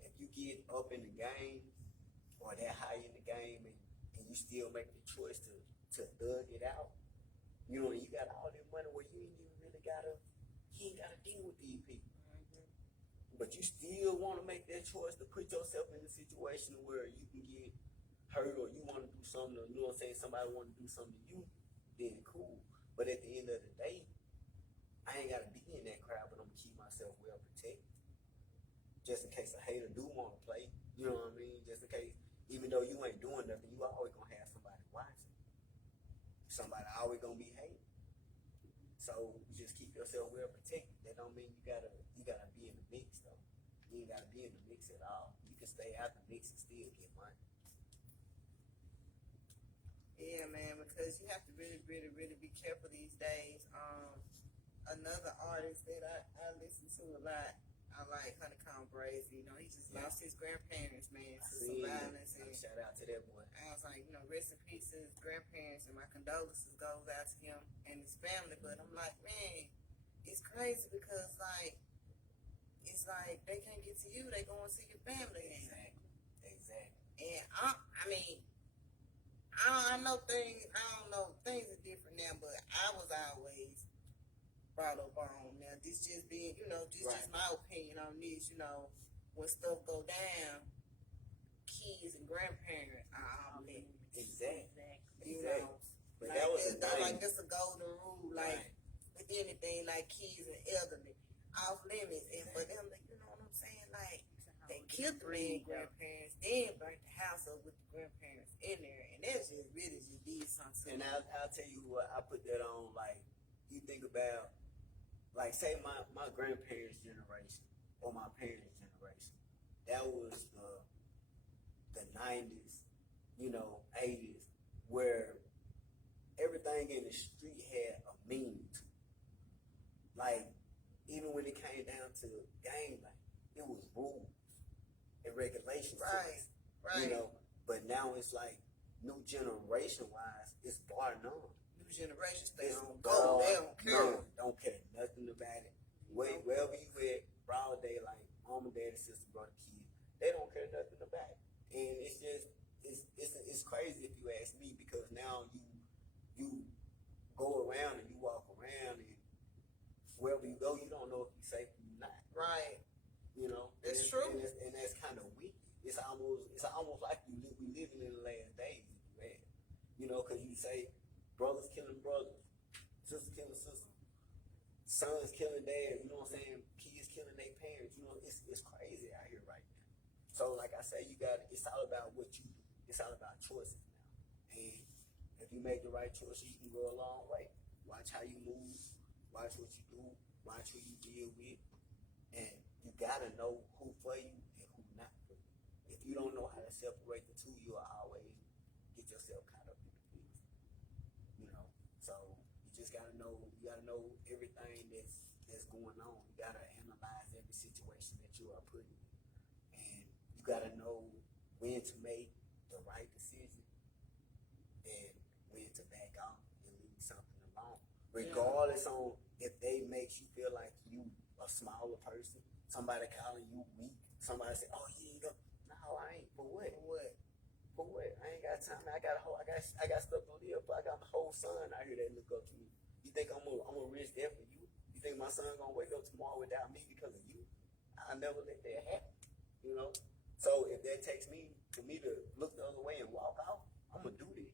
if you get up in the game or that high in the game and you still make the choice to thug it out, you know, you got all that money where you ain't gotta deal with these people. But you still want to make that choice to put yourself in a situation where you can get hurt or you want to do something, or you know what I'm saying, somebody want to do something to you, then cool. But at the end of the day, I ain't got to be in that crowd, but I'm going to keep myself well protected. Just in case a hater do want to play, you know what I mean? Just in case, even though you ain't doing nothing, you always going to have somebody watching. Somebody always going to be hating. So just keep yourself well protected. That don't mean you gotta be in the mix though. You ain't gotta be in the mix at all. You can stay out the mix and still get money. Yeah, man, because you have to really, really, really be careful these days. Another artist that I listen to a lot, I like Honeycomb Brazy. You know, he just lost his grandparents, man, to some violence. And shout out to that boy. I was like, you know, rest in peace to his grandparents, and my condolences goes out to him and his family. But I'm like, man, it's crazy because it's like they can't get to you, they go and see your family. Exactly. And I know things. I don't know, things are different now, but I was always brought up on. Now this just being, you know, just my opinion on this. You know, when stuff go down, kids and grandparents are all in. Exactly. You know, but like that was that's a golden rule. Like with anything, like kids and elderly, off limits. And for them, you know what I'm saying? Like they killed the man grandparents, then burnt the house up with the grandparents in there, and that's just really just did something. And I'll tell you what, I put that on. Like you think about, like say my grandparents' generation or my parents' generation, that was the 90s, you know, 80s, where everything in the street had a meaning to it. Like, even when it came down to gang life, it was rules and regulations. Right. You know, but now it's like, new generation wise, it's bar none. New generation stay on go. They don't care. Don't care nothing about it. Wherever you at, broad daylight, mom and daddy, sister, brother, kid, they don't care nothing about it. And it's just, it's crazy if you ask me, because now you go around and you walk around and wherever you go, you don't know if you're safe or you're not. Right. You know, it's true. And that's kind of weak. it's almost like we living in the last days, man. You know, because you say brothers killing brothers, sisters killing sisters, sons killing dads. You know what I'm saying? Kids killing their parents. You know, it's crazy out here right now. So, like I say, it's all about what you do. It's all about choices now. And if you make the right choices, you can go a long way. Watch how you move. Watch what you do. Watch who you deal with. And you gotta know who for you and who not for you. If you don't know how to separate the two, you'll always get yourself caught up in the mix. You know, so you just gotta know. You gotta know everything that's going on. You gotta analyze every situation that you are put in, and you gotta know when to make the right decision and when to back off and leave something alone, regardless on if they makes you feel like you a smaller person, somebody calling you weak, somebody say, "Oh, you ain't go." No, I ain't. For what? For what? I ain't got time. I got stuff to live for. I got a whole son out here that look up to me. You think I'm gonna risk that for you? You think my son gonna wake up tomorrow without me because of you? I'll never let that happen. You know. So if that takes me for me to look the other way and walk out, I'm gonna do that.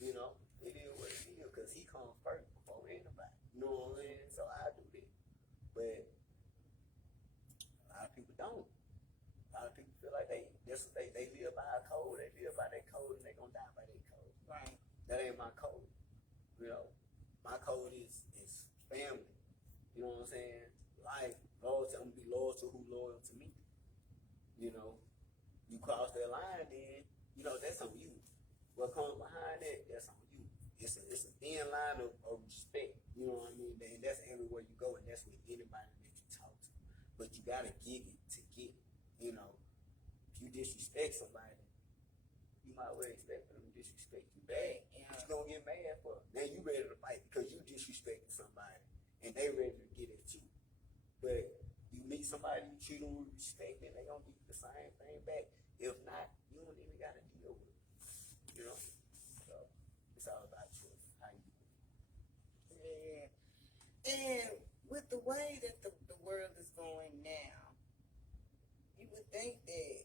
You know, it is what it is because he comes first before anybody. You know what I'm saying? So I do that. But a lot of people don't. A lot of people feel like they live by a code, they live by that code, and they gonna die by that code. Right. That ain't my code. You know, my code is family. You know what I'm saying? Life, loyalty. I'm gonna be loyal to who loyal to me. You know, you cross that line, then you know that's on you. What comes behind that, that's on you. It's a thin line of respect. You know what I mean? And that's everywhere you go, and that's with anybody that you talk to. But you gotta give it to get it. You know, if you disrespect somebody, you might well expect them to disrespect you back. Yeah. What you gonna get mad for? Now you ready to fight because you disrespected somebody, and they ready to get at you. But you meet somebody, you treat them with respect, and they gonna give you the same thing back. If not, you don't even gotta deal with it. You know, so it's all about choice. How you do it. Yeah. And with the way that the world is going now, you would think that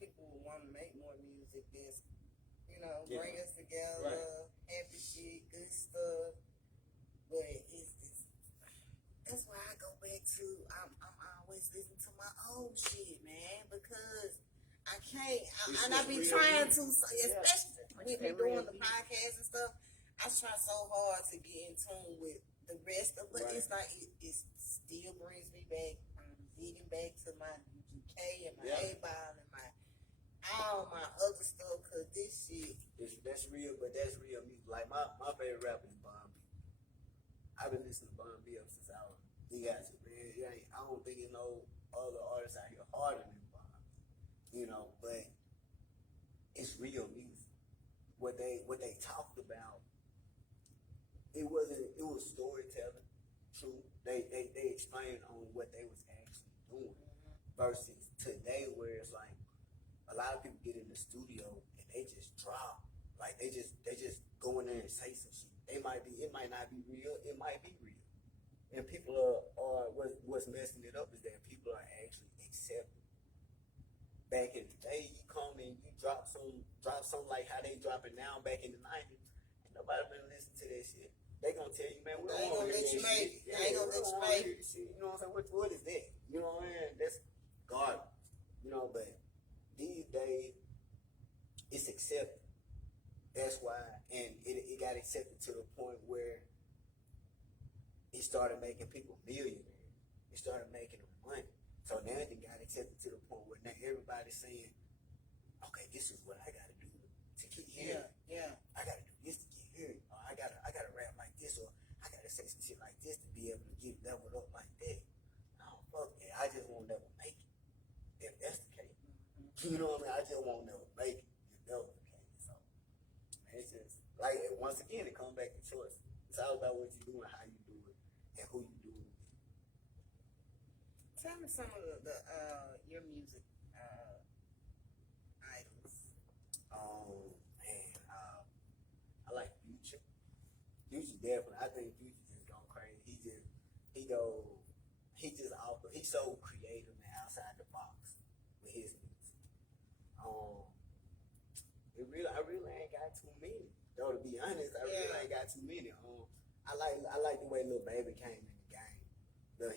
people would want to make more music that's, bring us together, happy shit, good stuff. But that's why I go back to, I'm always listening to my old shit, man, because I can't, and I be trying to, especially with me doing the podcast and stuff, I try so hard to get in tune with the rest of it. It's like, it still brings me back. I'm getting back to my UK and my A-Ball and all my other stuff, because this shit. That's real, but that's real music. Like, my favorite rapper is Bon B. I've been listening to Bon B since I was, man, I don't think there's no other artists out here harder than Bon. You know, but it's real music. What they talked about, it was storytelling, true. They explained on what they was actually doing versus today where it's like a lot of people get in the studio and they just drop. Like they just go in there and say some shit. It might not be real, it might be real. And people are what's messing it up is that people are actually accepting. Back in the day, you come and you drop some like how they drop it now back in the 90s. Ain't nobody been listening to that shit. They gonna tell you, man, we don't want to hear that shit. They ain't gonna let you make it. You know what I'm saying? What is that? You know what I mean? That's garbage. You know, but these days, it's accepted. That's why, and it got accepted to the point where it started making people millionaires. It started making them money. So now it got accepted to the point where now everybody's saying, okay, this is what I gotta do to get here. Yeah. I gotta do this to get here. Or I gotta rap like this, or I gotta say some shit like this to be able to get leveled up like that. Oh, fuck that. I just won't never make it. If that's the case. You know what I mean? I just won't never make it. If that was the case. So, man, it's just, like, once again, it comes back to choice. It's all about what you do and how you do it and who you do it with. Tell me some of your music idols. Man, I like Future. Future definitely. I think Future just going crazy. He's so creative and outside the box with his I really ain't got too many. Though to be honest, I really ain't got too many. I like the way Lil Baby came in the game.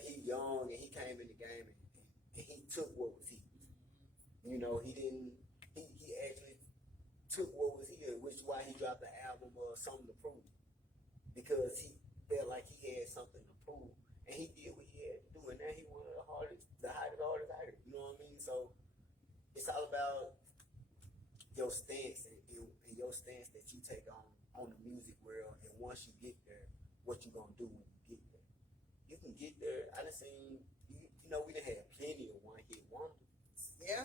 He young and he came in the game and he took what was his. You know, he actually took what was his, which is why he dropped the album Something to Prove. Because he felt like he had something to prove. And he did what he had to do. And now he one of the hottest artists out here. You know what I mean? So it's all about your stance and your stance that you take on the music world. And once you get there, what you gonna do when you get there? You can get there. I done seen, you know, we done had plenty of one-hit wonders. Yeah.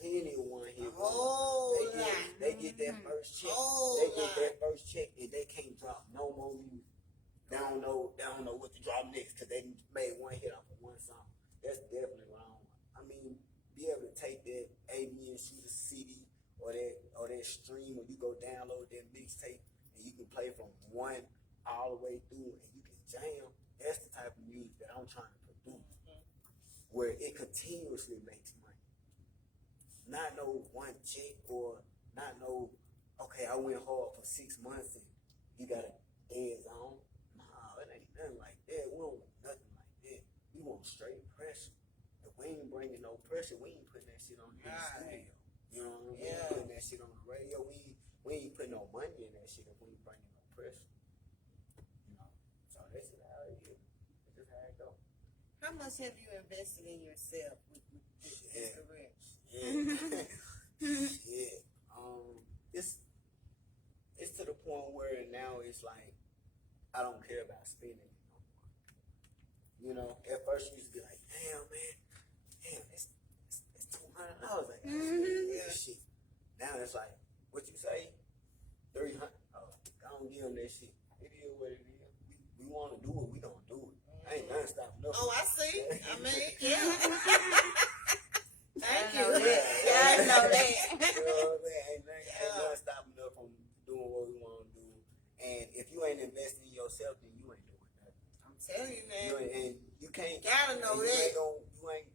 Plenty of one-hit wonders. They get that first check. And they can't drop no more music. They don't know what to drop next because they made one hit off of one song. That's definitely wrong. I mean, be able to take that ABN Shoota CD or that stream, or you go download that mixtape and you can play from one all the way through and you can jam. That's the type of music that I'm trying to produce, where it continuously makes money. Not no one check or not no, okay, I went hard for 6 months and you got a dead zone. Nah, it ain't nothing like that. We don't want nothing like that. We want straight pressure. If we ain't bringing no pressure, we ain't putting that shit on the studio. You know what I mean? We ain't putting that shit on the radio. We ain't putting no money in that shit if we ain't bringing no pressure. You know? So that's just how it is. That's just how it goes. How much have you invested in yourself with this career? Shit. It's to the point where now it's like I don't care about spending it no more. You know, at first you used to be like, damn, it's $200. Like, shit. Now it's like, what you say? $300. Oh, I don't give them that shit. It is what it is. We want to do it. We gonna do it. Ain't nothing stopping us. Oh, I see. I mean, yeah. Thank you. I know that. You know what I'm saying? Ain't nothing stopping us from doing what we want to do. And if you ain't investing in yourself, then you ain't doing nothing. I'm telling you, man. And you can't. Gotta know that.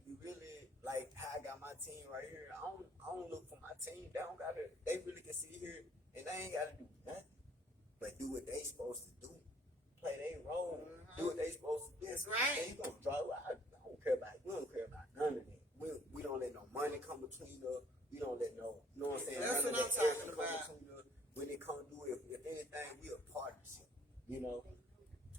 You really, like how I got my team right here. I don't look for my team. They really can sit here and they ain't gotta do nothing. But do what they supposed to do. Play their role. Do what they supposed to do. That's right. And you gonna draw. We don't care about none of that. We don't let no money come between us. We don't let no, you know what I'm saying? That's what I'm talking about. When it come to it, if anything, we a partnership. You know,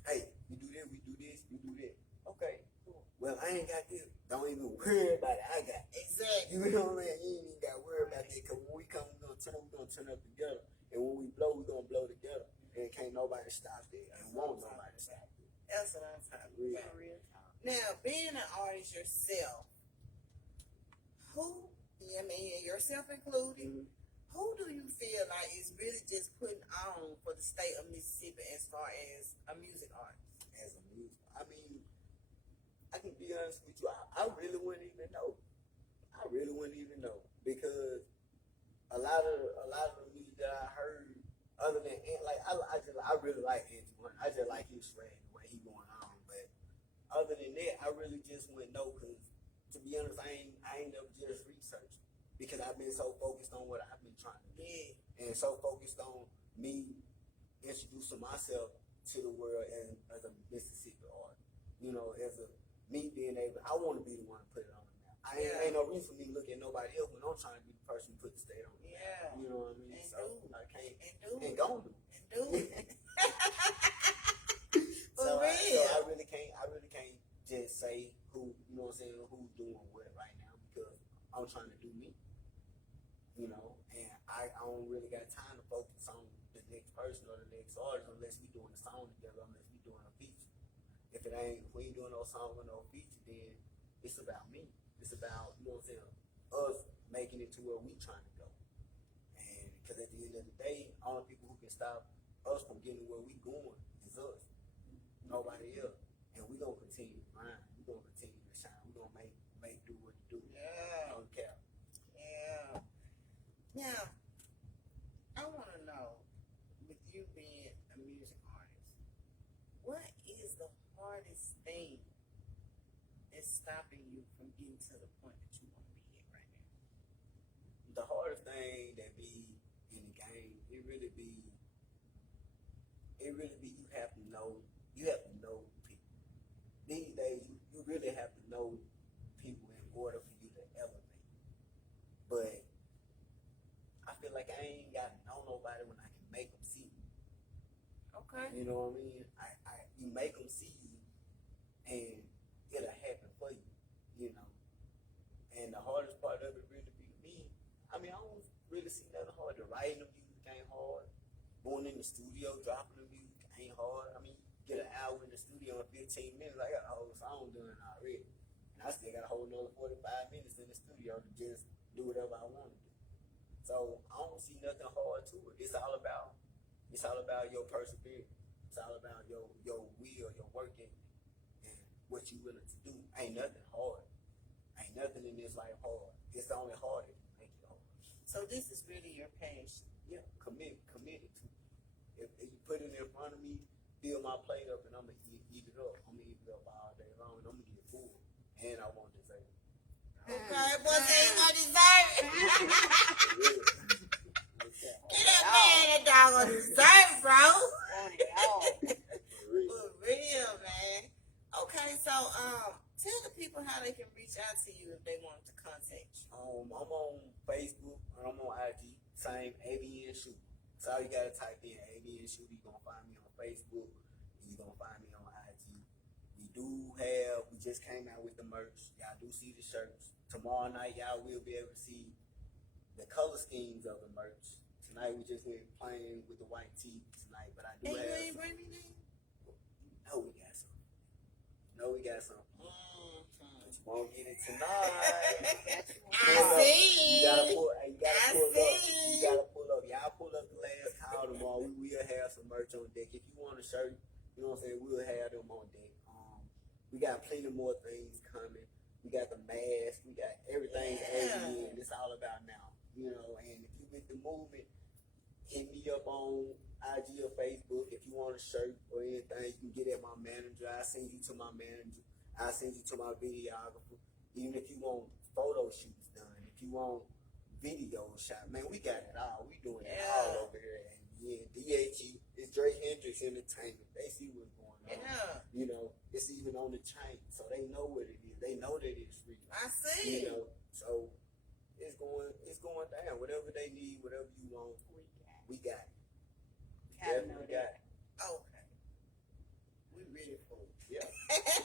hey, we do this, we do that. Okay, cool. Well, I ain't got this. Don't even worry about it. I got it. Exactly. You know what I mean? You ain't even got to worry about that because when we come, we're gonna turn up together. And when we blow, we're gonna blow together. And can't nobody stop it. And won't nobody stop it. That's what I'm talking about. Real talk. Now, being an artist yourself, yourself included, who do you feel like is really just putting on for the state of Mississippi as far as a music artist? As a music, I mean, I can be honest with you, I really wouldn't even know. Because a lot of the music that I heard, other than like I really like Antoine. I just like his swag, the way he going on. But other than that, I really just wouldn't know because, to be honest, I ain't never just researched because I've been so focused on what I've been trying to do and so focused on me introducing myself to the world as a Mississippi artist. You know, me being able, I want to be the one to put it on the map. Ain't no reason for me to look at nobody else when I'm trying to be the person who put the state on the map. You know what I mean? I can't and gon' do it. So I really can't just say who, you know what I'm saying, who's doing what right now because I'm trying to do me. You know, and I don't really got time to focus on the next person or the next artist unless we doing a song together, unless we doing a feature. If we ain't doing no song or no feature, then it's about me. It's about, you know what I'm saying, us making it to where we trying to go. And because at the end of the day, all the people who can stop us from getting where we going is us. Nobody else. And we gonna continue to grind. We gonna continue to shine. We gonna make do what to do. No cap. Yeah. Now, I want to know, with you being a music artist, what is the hardest thing that's stopping you from getting to the point that you want to be at right now? the hardest thing that be in the game, it really be you have to know people. These days you really have to know people in order for you to elevate. But I feel like I ain't got to know nobody when I can make them see me. Okay. You know what I mean? You make them see you, and it'll happen for you. You know. And the hardest part of it really be me. I mean, I don't really see nothing hard. The writing the music ain't hard. Going in the studio, dropping the music ain't hard. I mean, get an hour in the studio in 15 minutes. I got a whole song done already. And I still got a whole another 45 minutes in the studio to just do whatever I want to do. So I don't see nothing hard to it. It's all about your perseverance. It's all about your will, your work ethic, and what you willing to do. Ain't nothing hard. Ain't nothing in this life hard. It's only hard if you make it hard. So this is really your passion. Yeah, committed to it. If you put it in front of me, fill my plate up, and I'm gonna eat it up. I'm gonna eat it up all day long, and I'm gonna get full. And I won't deserve it. Okay, boy, say I deserve it. Get that man that dog on deserve, bro. For real, man. Okay, so tell the people how they can reach out to you if they want to contact you. I'm on Facebook and I'm on IG. Same ABN Shoota. So all you gotta type in ABN Shoota. You're gonna find me on Facebook and you're gonna find me on IG. We just came out with the merch. Y'all do see the shirts. Tomorrow night y'all will be able to see the color schemes of the merch. Tonight we just went playing with the white tee tonight, but I do And you have ain't some. bring me name? No, we got some. But you won't get it tonight. I see. You gotta pull up. Y'all pull up the last call tomorrow. We will have some merch on deck. If you want a shirt, you know what I'm saying, we'll have them on deck. We got plenty more things coming. We got the mask. We got everything ABN. It's all about now. You know, and if you with the movement, hit me up on IG or Facebook. If you want a shirt or anything, you can get at my manager. I send you to my manager. I send you to my videographer. Even if you want photo shoots done, if you want video shot, man, we got it all. We doing it all over here. And yeah, DHE, it's Dre Hendrix Entertainment. They see what's going on. Yeah. You know, it's even on the chain, so they know what it is. They know that it's real. I see. You know, so it's going down. Whatever they need, whatever you want, we got it. Definitely got it. Okay. We ready for it. Yeah.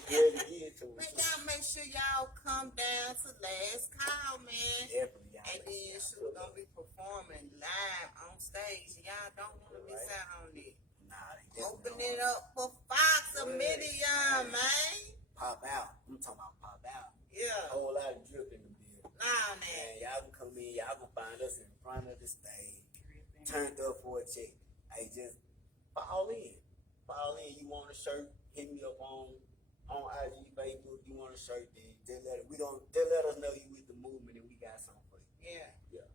Ready to get to it. Man, y'all make sure y'all come down to Last Call, man. Definitely, y'all. And then we're gonna be performing live on stage. Y'all don't want to miss out on it. Nah, they definitely Open don't. it up for Fox a million, man. Pop out. I'm talking about pop out. Yeah. A whole lot of drip in the bill. Nah, man. Man, y'all can come in. Y'all can find us in front of the stage. Turned up for a check. Hey, just fall in. Fall in. You want a shirt? Hit me up on IG, Facebook. You want a shirt? Then just let us know you with the movement and we got something for you. Yeah. Yeah.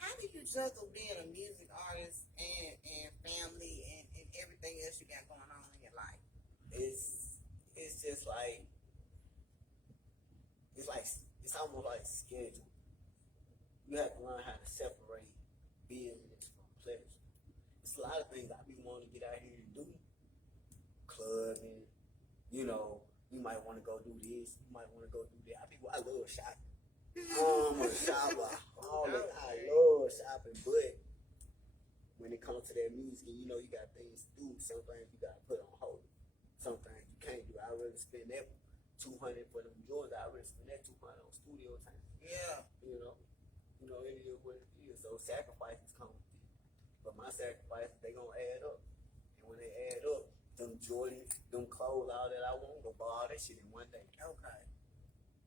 How do you juggle being a music artist and family and everything else you got going on in your life? It's just like it's almost like schedule. You have to learn how to separate business from pleasure. It's a lot of things I be wanting to get out here and do. Clubbing, you know, you might want to go do this, you might want to go do that. I love shopping. I'm a shopper. I love shopping, but when it comes to that music, and you know you got things to do, some things you got to put on hold. Some things you can't do. I'd rather spend that $200 for them joints. I'd rather spend that $200 on studio time. Yeah. You know, it is what it is. So sacrifices come with it. But my sacrifices, they gonna add up. And when they add up, them Jordans, them clothes, all that I want, go buy all that shit in one day. Okay.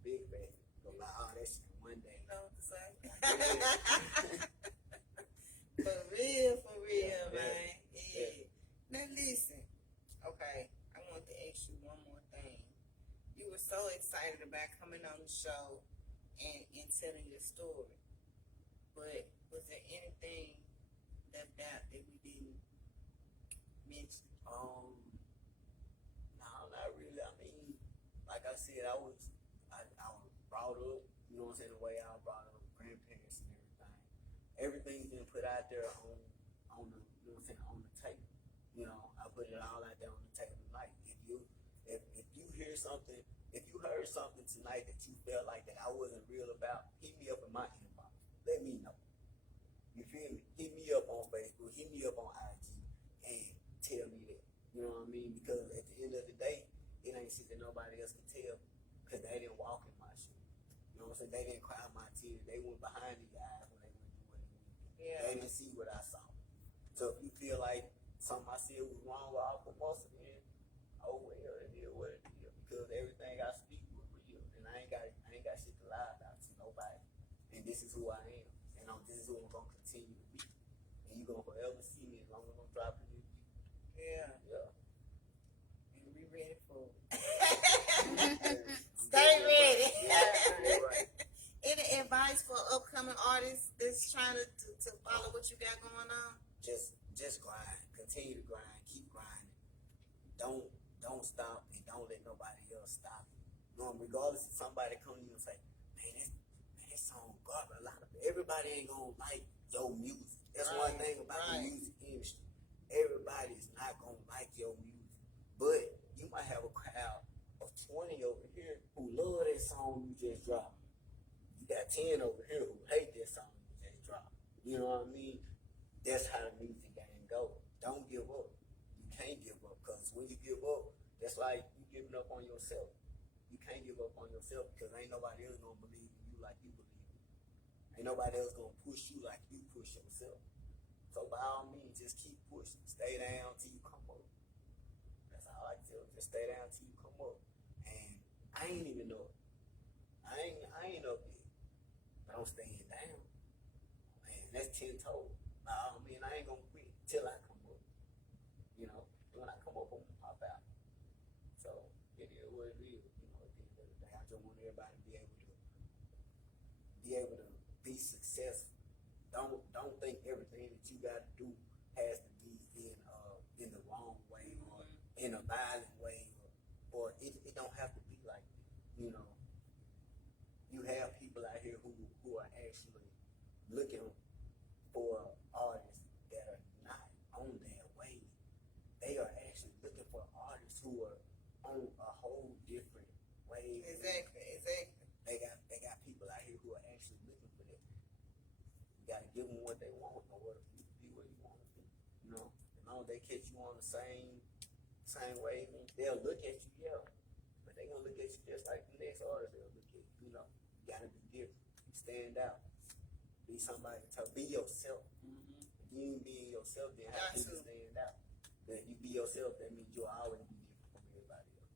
Big bag. Go buy all that shit in one day. You know what I'm saying? For real, man. Yeah. Now listen. Okay, I want to ask you one more thing. You were so excited about coming on the show and telling your story. But was there anything left out that we didn't mention? No, not really. I mean, like I said, I was brought up, you know what I'm saying, the way I was brought up, grandparents and everything. everything's been put out there on the, you know what I'm saying, on the table. You know, I put it all out there on the table tonight. If you hear something, if you heard something tonight that you felt like that I wasn't real about, hit me up in my inbox. Let me know. You feel me? Hit me up on Facebook, hit me up on IG, and tell me that. You know what I mean? Because at the end of the day, it ain't shit that nobody else can tell because they didn't walk in my shoes. You know what I'm saying? They didn't cry my tears. They went behind the eyes when they went through what they went through. Yeah. They didn't see what I saw. So if you feel like something I said was wrong with Alpha Muscle, then oh well, it is what it is. Because everything I speak was real, and I ain't got shit to lie about to nobody. And this is who I am, and this is who I'm gonna continue to be. And you gonna forever see me as long as I'm dropping this beat. Yeah. Yeah. And we ready for it. Stay ready. Yeah, right. Any advice for upcoming artists that's trying to follow what you got going on? Just grind. Continue to grind. Keep grinding. Don't stop, and don't let nobody else stop you. You know, regardless if somebody come to you and say, man, that song garbage. Everybody ain't gonna like your music. That's one thing about the music industry. Everybody's not gonna like your music. But you might have a crowd of 20 over here who love that song you just dropped. You got 10 over here who hate that song you just dropped. You know what I mean? That's how the music game goes. Don't give up. You can't give up, because when you give up, that's like you giving up on yourself. You can't give up on yourself because ain't nobody else gonna believe in you like you believe in you. Ain't nobody else gonna push you like you push yourself. So by all means, just keep pushing. Stay down till you come up. That's all I tell you. Just stay down till you come up. And I ain't even know it. I ain't up yet. But I'm staying down. Man, that's 10 toes. I mean, I ain't gonna quit till I come up. You know, when I come up, I'm gonna pop out. So it is what it is. You know, at the end of the day, I just want everybody to be able to be successful. Don't think everything that you got to do has to be in the wrong way or in a violent way, or it don't have to be like that. You know, you have people out here who are actually looking for artists that are not on their way. They are actually looking for artists who are on a whole different way. Exactly. They got people out here who are actually looking for that. You gotta give them what they want in order for you to be where you want to be. You know, as long as they catch you on the same wave, they'll look at you, yeah, but they gonna look at you just like the next artist. They'll look at you. You know, you gotta be different. Stand out. Be somebody. Be yourself. If you ain't being yourself, then how can you stand out? But if you be yourself, that means you'll always be different from everybody else.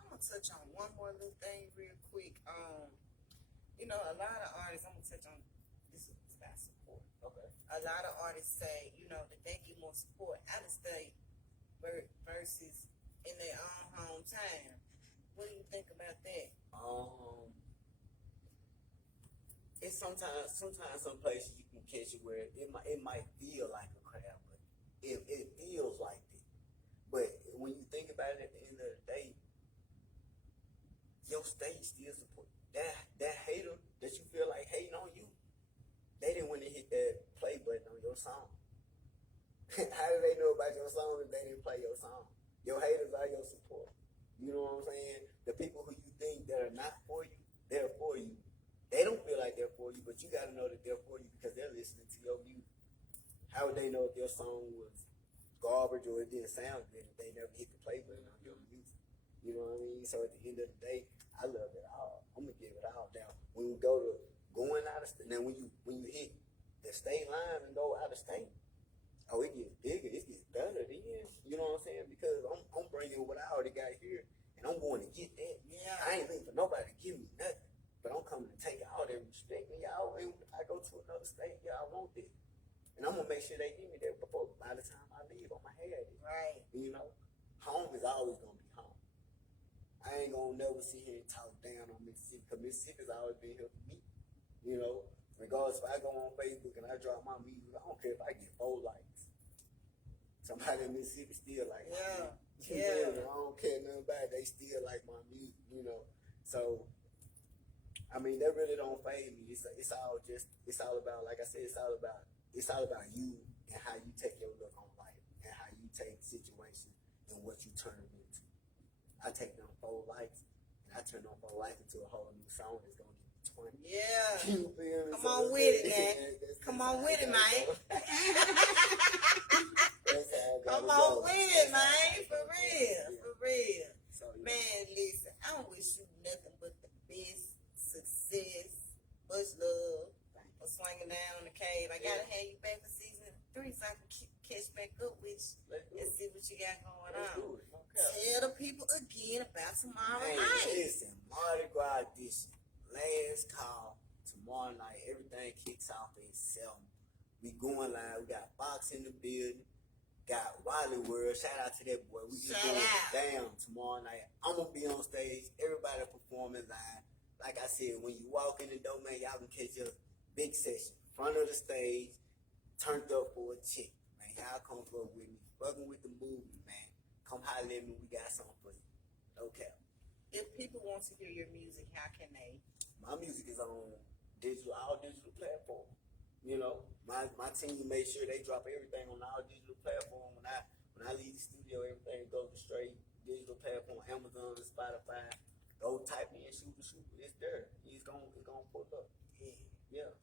I'm gonna touch on one more little thing real quick. You know, a lot of artists. I'm gonna touch on this is about support. Okay. A lot of artists say, you know, that they get more support out of state versus in their own hometown. What do you think about that? It's sometimes some places you can catch it where it might feel like a crowd, but it feels like it. But when you think about it, at the end of the day, your state still support that hater that you feel like hating on you. They didn't want to hit that play button on your song. How do they know about your song if they didn't play your song? Your haters are your support. You know what I'm saying? The people who you think that are not for you, they're for you. They don't feel like they're for you, but you got to know that they're for you because they're listening to your music. How would they know if your song was garbage or it didn't sound good if they never hit the play button on your music? You know what I mean? So at the end of the day, I love it all. I'm gonna give it all down. When we go to going out of state, then when you hit the state line and go out of state, oh, it gets bigger, it gets better then. You know what I'm saying? Because I'm bringing what I already got here, and I'm going to get that. Yeah. I ain't looking for nobody to give me nothing, but I'm coming to take all that respect. And y'all, if I go to another state, y'all want that, and I'm gonna make sure they give me that before by the time I leave. I'm gonna have it. Right. You know, home is always gonna be home. I ain't gonna never sit here and talk down on Mississippi because Mississippi's always been here for me. You know, regardless if I go on Facebook and I drop my music, I don't care if I get 4 likes. Somebody in Mississippi still like my music. Yeah. I don't care nothing about it. They still like my music, you know. So I mean, that really don't faze me. It's all about, like I said, it's all about you and how you take your look on life and how you take situations and what you turn them into. I take them 4 likes and I turn them 4 likes into a whole new song that's gonna get 20. Yeah. You feel me? Come on with it, man. Come on with it, man. Come on with it, man. For real. For real. So, Man, listen, I don't wish you nothing but the best success, much love for swinging down the cave. I gotta have you back for season 3 so I can catch back up with you and see what you got going on. Tell the people again about tomorrow night. Listen, Mardi Gras edition, last call tomorrow night. Everything kicks off at 7. We going live. We got Fox in the building. Got Wally World. Shout out to that boy. We just going down tomorrow night. I'm gonna be on stage. Everybody performing live. Like I said, when you walk in the door, man, y'all can catch a big session. Front of the stage, turned up for a chick. Man, y'all come fuck with me. Fucking with the movie, man. Come holler at me. We got something for you. No cap. If people want to hear your music, how can they? My music is on all digital platforms. You know, my team made sure they drop everything on all digital platforms. When I leave the studio, everything goes to straight digital platform, Amazon, Spotify. Go type in Shoota. It's there. It's gonna pull up. Yeah.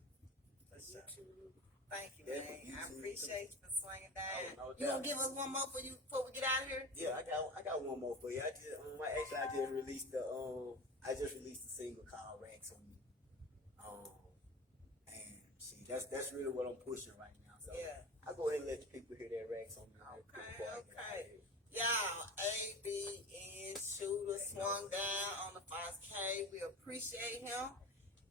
That's YouTube. Thank you, Definitely man. I YouTube appreciate you for swinging down. No You doubt. gonna give us one more before we get out of here? Yeah, I got one more for you. I just released the single called Racks on Me. And see, that's really what I'm pushing right now. So Yeah. I'll go ahead and let the people hear that Racks on Me. Okay. Y'all, ABN Shoota swung down on the 5K. We appreciate him.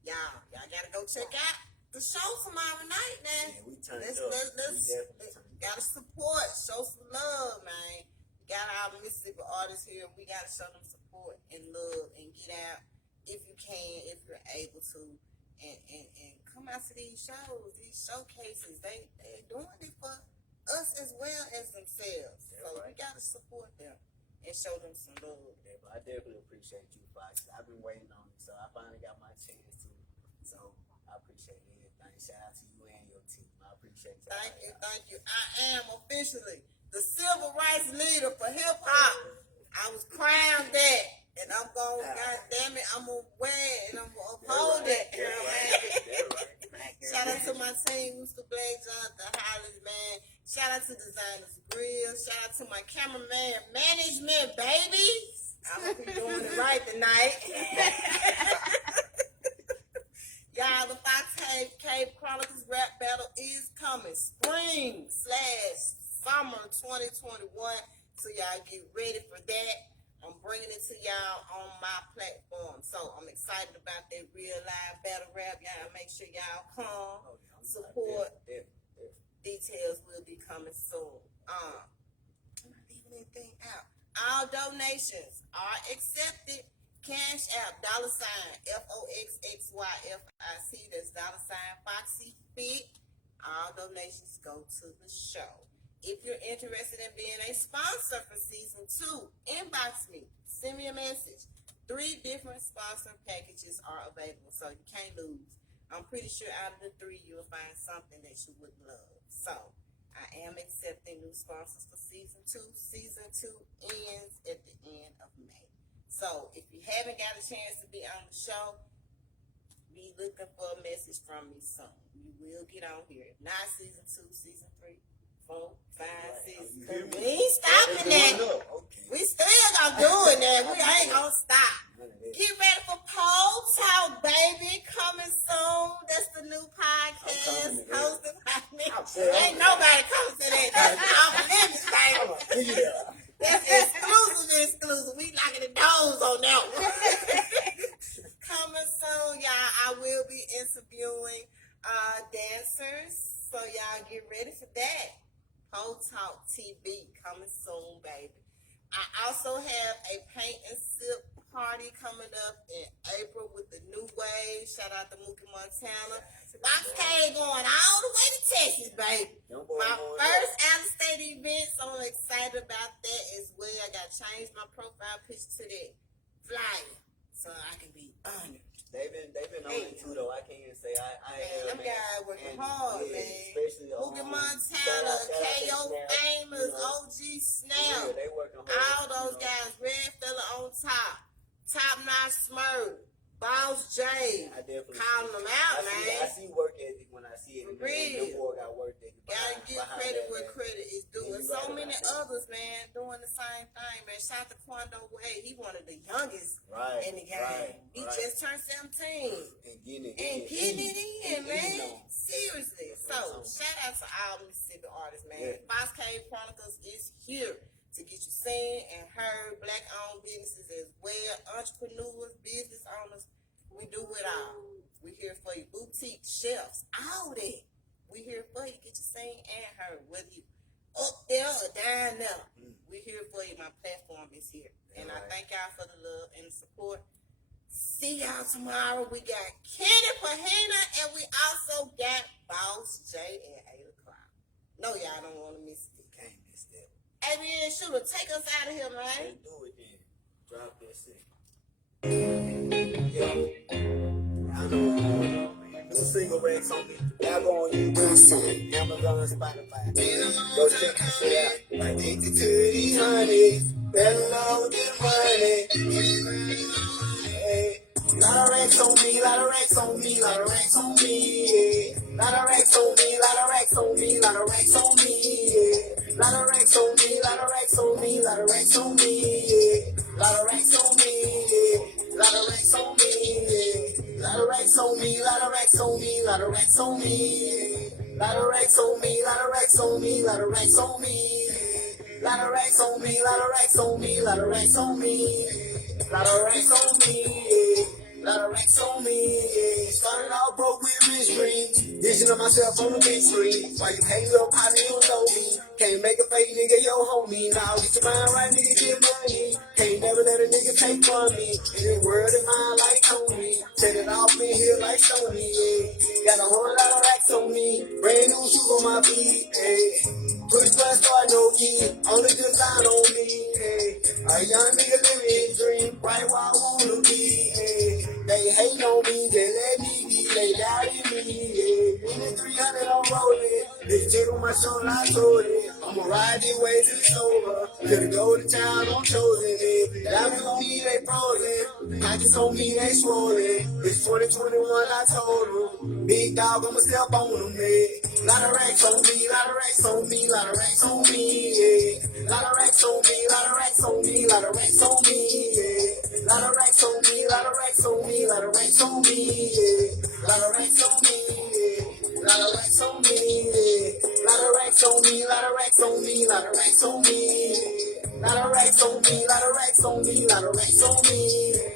Y'all gotta go check out the show tomorrow night, man. Yeah, we turned Let's up. We definitely turned up. gotta support, show some love, man. We got our Mississippi artists here. We gotta show them support and love and get out if you can, if you're able to, and come out to these shows, these showcases. They doing it for us as well as themselves. Yeah, So right. we gotta support them and show them some love. Yeah, but I definitely appreciate you, Fox. I've been waiting on it, so I finally got my chance to. So I appreciate everything. Shout out to you and your team. I appreciate you. Thank you. I am officially the civil rights leader for hip hop. I was crowned that, and I'm gonna, goddamn it, I'm gonna wear it and I'm gonna uphold it. Shout out to my team, Mr. Black, Jonathan Hollis, man. Shout out to Designers Grill. Shout out to my cameraman, management, baby. I hope you're doing it right tonight. Y'all, the Fox Cave Chronicles rap battle is coming. Spring/summer 2021. So y'all get ready for that. I'm bringing it to y'all on my platform. So I'm excited about that real live battle rap. Y'all make sure y'all come, support. Details will be coming soon. I'm not leaving anything out. All donations are accepted. Cash App, $FOXXYFIC, that's $Foxy Fit. All donations go to the show. If you're interested in being a sponsor for season 2, inbox me, send me a message. 3 different sponsor packages are available, so you can't lose. I'm pretty sure out of the 3, you'll find something that you would love. So I am accepting new sponsors for season 2. Season 2 ends at the end of May. So if you haven't got a chance to be on the show, be looking for a message from me soon. You will get on here. If not season 2, season 3, 4, 5, 6. We ain't stopping that. We still gonna do it now. We ain't gonna stop. Get ready for Pole Talk, baby. Coming soon. That's the new podcast hosted by me. Ain't nobody coming to that. That's off limits, baby. That's exclusive. We knocking the doors on that one. Coming soon, y'all. I will be interviewing dancers. So y'all get ready for that. Pole Talk TV coming soon, baby. I also have a paint and sip party coming up in April with the New Wave. Shout out to Mookie Montana. Fox K going all the way to Texas, baby. My first out-of-state event, so I'm excited about that as well. I got to change my profile picture to that flyer. so I can be honored. They've been on it too though. I can't even say I Man, them guys working hard, man. Especially Boogie Montana, K.O. Famous, you know, OG Snap. they working hard. All those guys, Red Fella on top, Top Notch Smurf, Boss J. I definitely calling them out, man. I see work ethic when I see it. For real. Them boy got work ethic. Gotta give credit where credit is due. Yeah, And you so right many about that. others, man, doing the same thing, man. Shout out to Quando Way. He one of the youngest Right, in the game. right, He right. just turned 17. And getting Getting it in, man. on. Seriously. That's So, what I'm saying. shout out to all Mississippi artists, man. Yeah. Fox Cave Chronicles is here to get you seen and heard. Black-owned businesses as well. Entrepreneurs, business owners. We do it all. We here for you. Boutique chefs. All that. We here for you. Get you seen and heard. Whether you up there or down there. We here for you. My platform is here. And I thank y'all for the love and the support. See y'all tomorrow. We got Kenny Pahina and we also got Boss J at 8 o'clock. No, y'all don't want to miss it. Can't miss that. ABN Shoota, take us out of here, man. Let's do it then. Drop that shit. Yeah. I know. New single Rex on me. Y'all go on YouTube, Amazon, Spotify. Go check this shit out. Addicted to these honeys. Better load this money. Hey. Lot of racks on me, lot of racks on me, lot of racks on me. Lot of racks on me, lot of racks on me, lot of racks on me. Lot of racks on me, lot of racks on me, lot of racks on me. Lot of racks on me, lot of racks on me. Lot of racks on me, lot of racks on me, lot of racks on me. Lot of racks on me, lot of racks on me, lot of racks on me. Lot of racks on me, lot of racks on me, lot of racks on me. Lot of racks on me, lot of racks on me. Started out broke with rich dreams. Vision of myself on the big screen. Why you hate little partner, you don't know me. Can't make a fake nigga your homie. Now get your mind right, nigga, get money. Can't never let a nigga take from me. In the world is mine like Tony. Set it off in here like Sony, yeah. Got a whole lot of racks on me. Brand new shoes on my feet, yeah. Push button start no key. Only design on me, yeah. A young nigga living his dream. Right where I wanna be, yeah. They hate on me, they let me be. They doubted me, yeah. In the 300 I'm rolling. This chick on my shoulder, I told it. I'ma ride this way till it's over. Could've go to town, I'm chosen it. Diamonds on me, they frozen. Conscious on me, they swollen. It's 2021, I told them. Big dog, I'ma step on them, man. Lot of racks on me, lot of racks on me, lot of racks on me, yeah. Lot of racks on me, lot of racks on me, lot of racks on me, yeah. Lot of racks on me, lot of racks on me, lot of racks on me, yeah. Lot of racks on me, yeah. Lot of racks on me, yeah. Lot of racks on me, lot of racks on me, lot of racks on me. Lot of racks on me, lot of racks on me, lot of racks on me.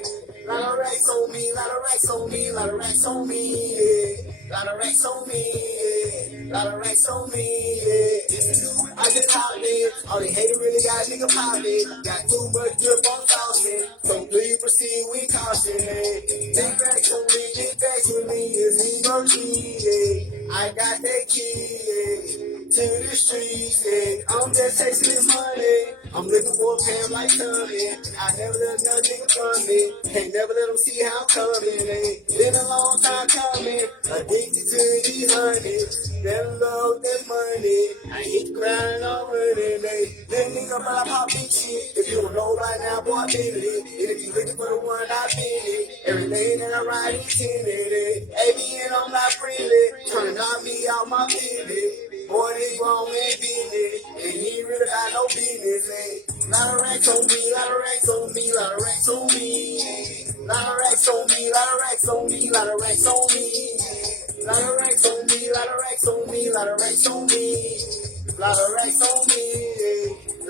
Lot of racks on me, lot of racks on me, lot of racks on me, yeah. Lot of racks on me, yeah. Lot of racks on me, yeah. I just hopped in, all they haters really got a nigga poppin'. Got too much drip on saucing, so please proceed with caution, yeah. Big facts on me, big facts with me, it's me mercy, yeah. I got that key, yeah. To the streets, yeah. I'm just chasing this money. I'm looking for a pam like Tommy. I never let another nigga from me. Can't never let them see how I'm coming, eh. Been a long time coming. Addicted to these honeys. Never love that money. I hit the ground and I'm running, eh. Little nigga, but I pop big shit. If you don't know right now, boy, I been it. And if you looking for the one, I been it. Everything that I ride is tinted, eh. ABN, I'm not friendly. Trying to knock me out my business. Boy, this wrong and business. And he ain't really got no business, eh. Lot of racks on me, lot of racks on me, lot of racks on me. Lot of racks on me, lot of racks on me, lot of racks on me. Lot of racks on me, lot of racks on me, lot of racks on me. Lot of racks on me,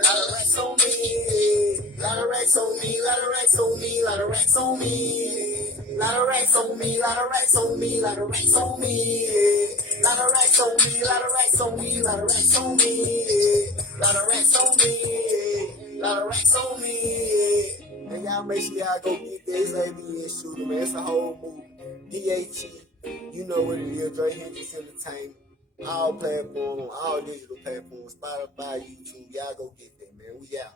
lot of racks on me. Lot of racks on me, lot of racks on me, lot of racks on me. Lot of racks on me, lot of racks on me, lot of racks on me. Lot of racks on me, lot of racks on me, lot of racks on me. Lot of racks on me, lot of racks on me. And y'all make sure y'all go get this ABN Shoota, man. It's a whole movie. DHE, you know what it is. Dre Hendrix Entertainment. All platforms, all digital platforms, Spotify, YouTube. Y'all go get that, man. We out.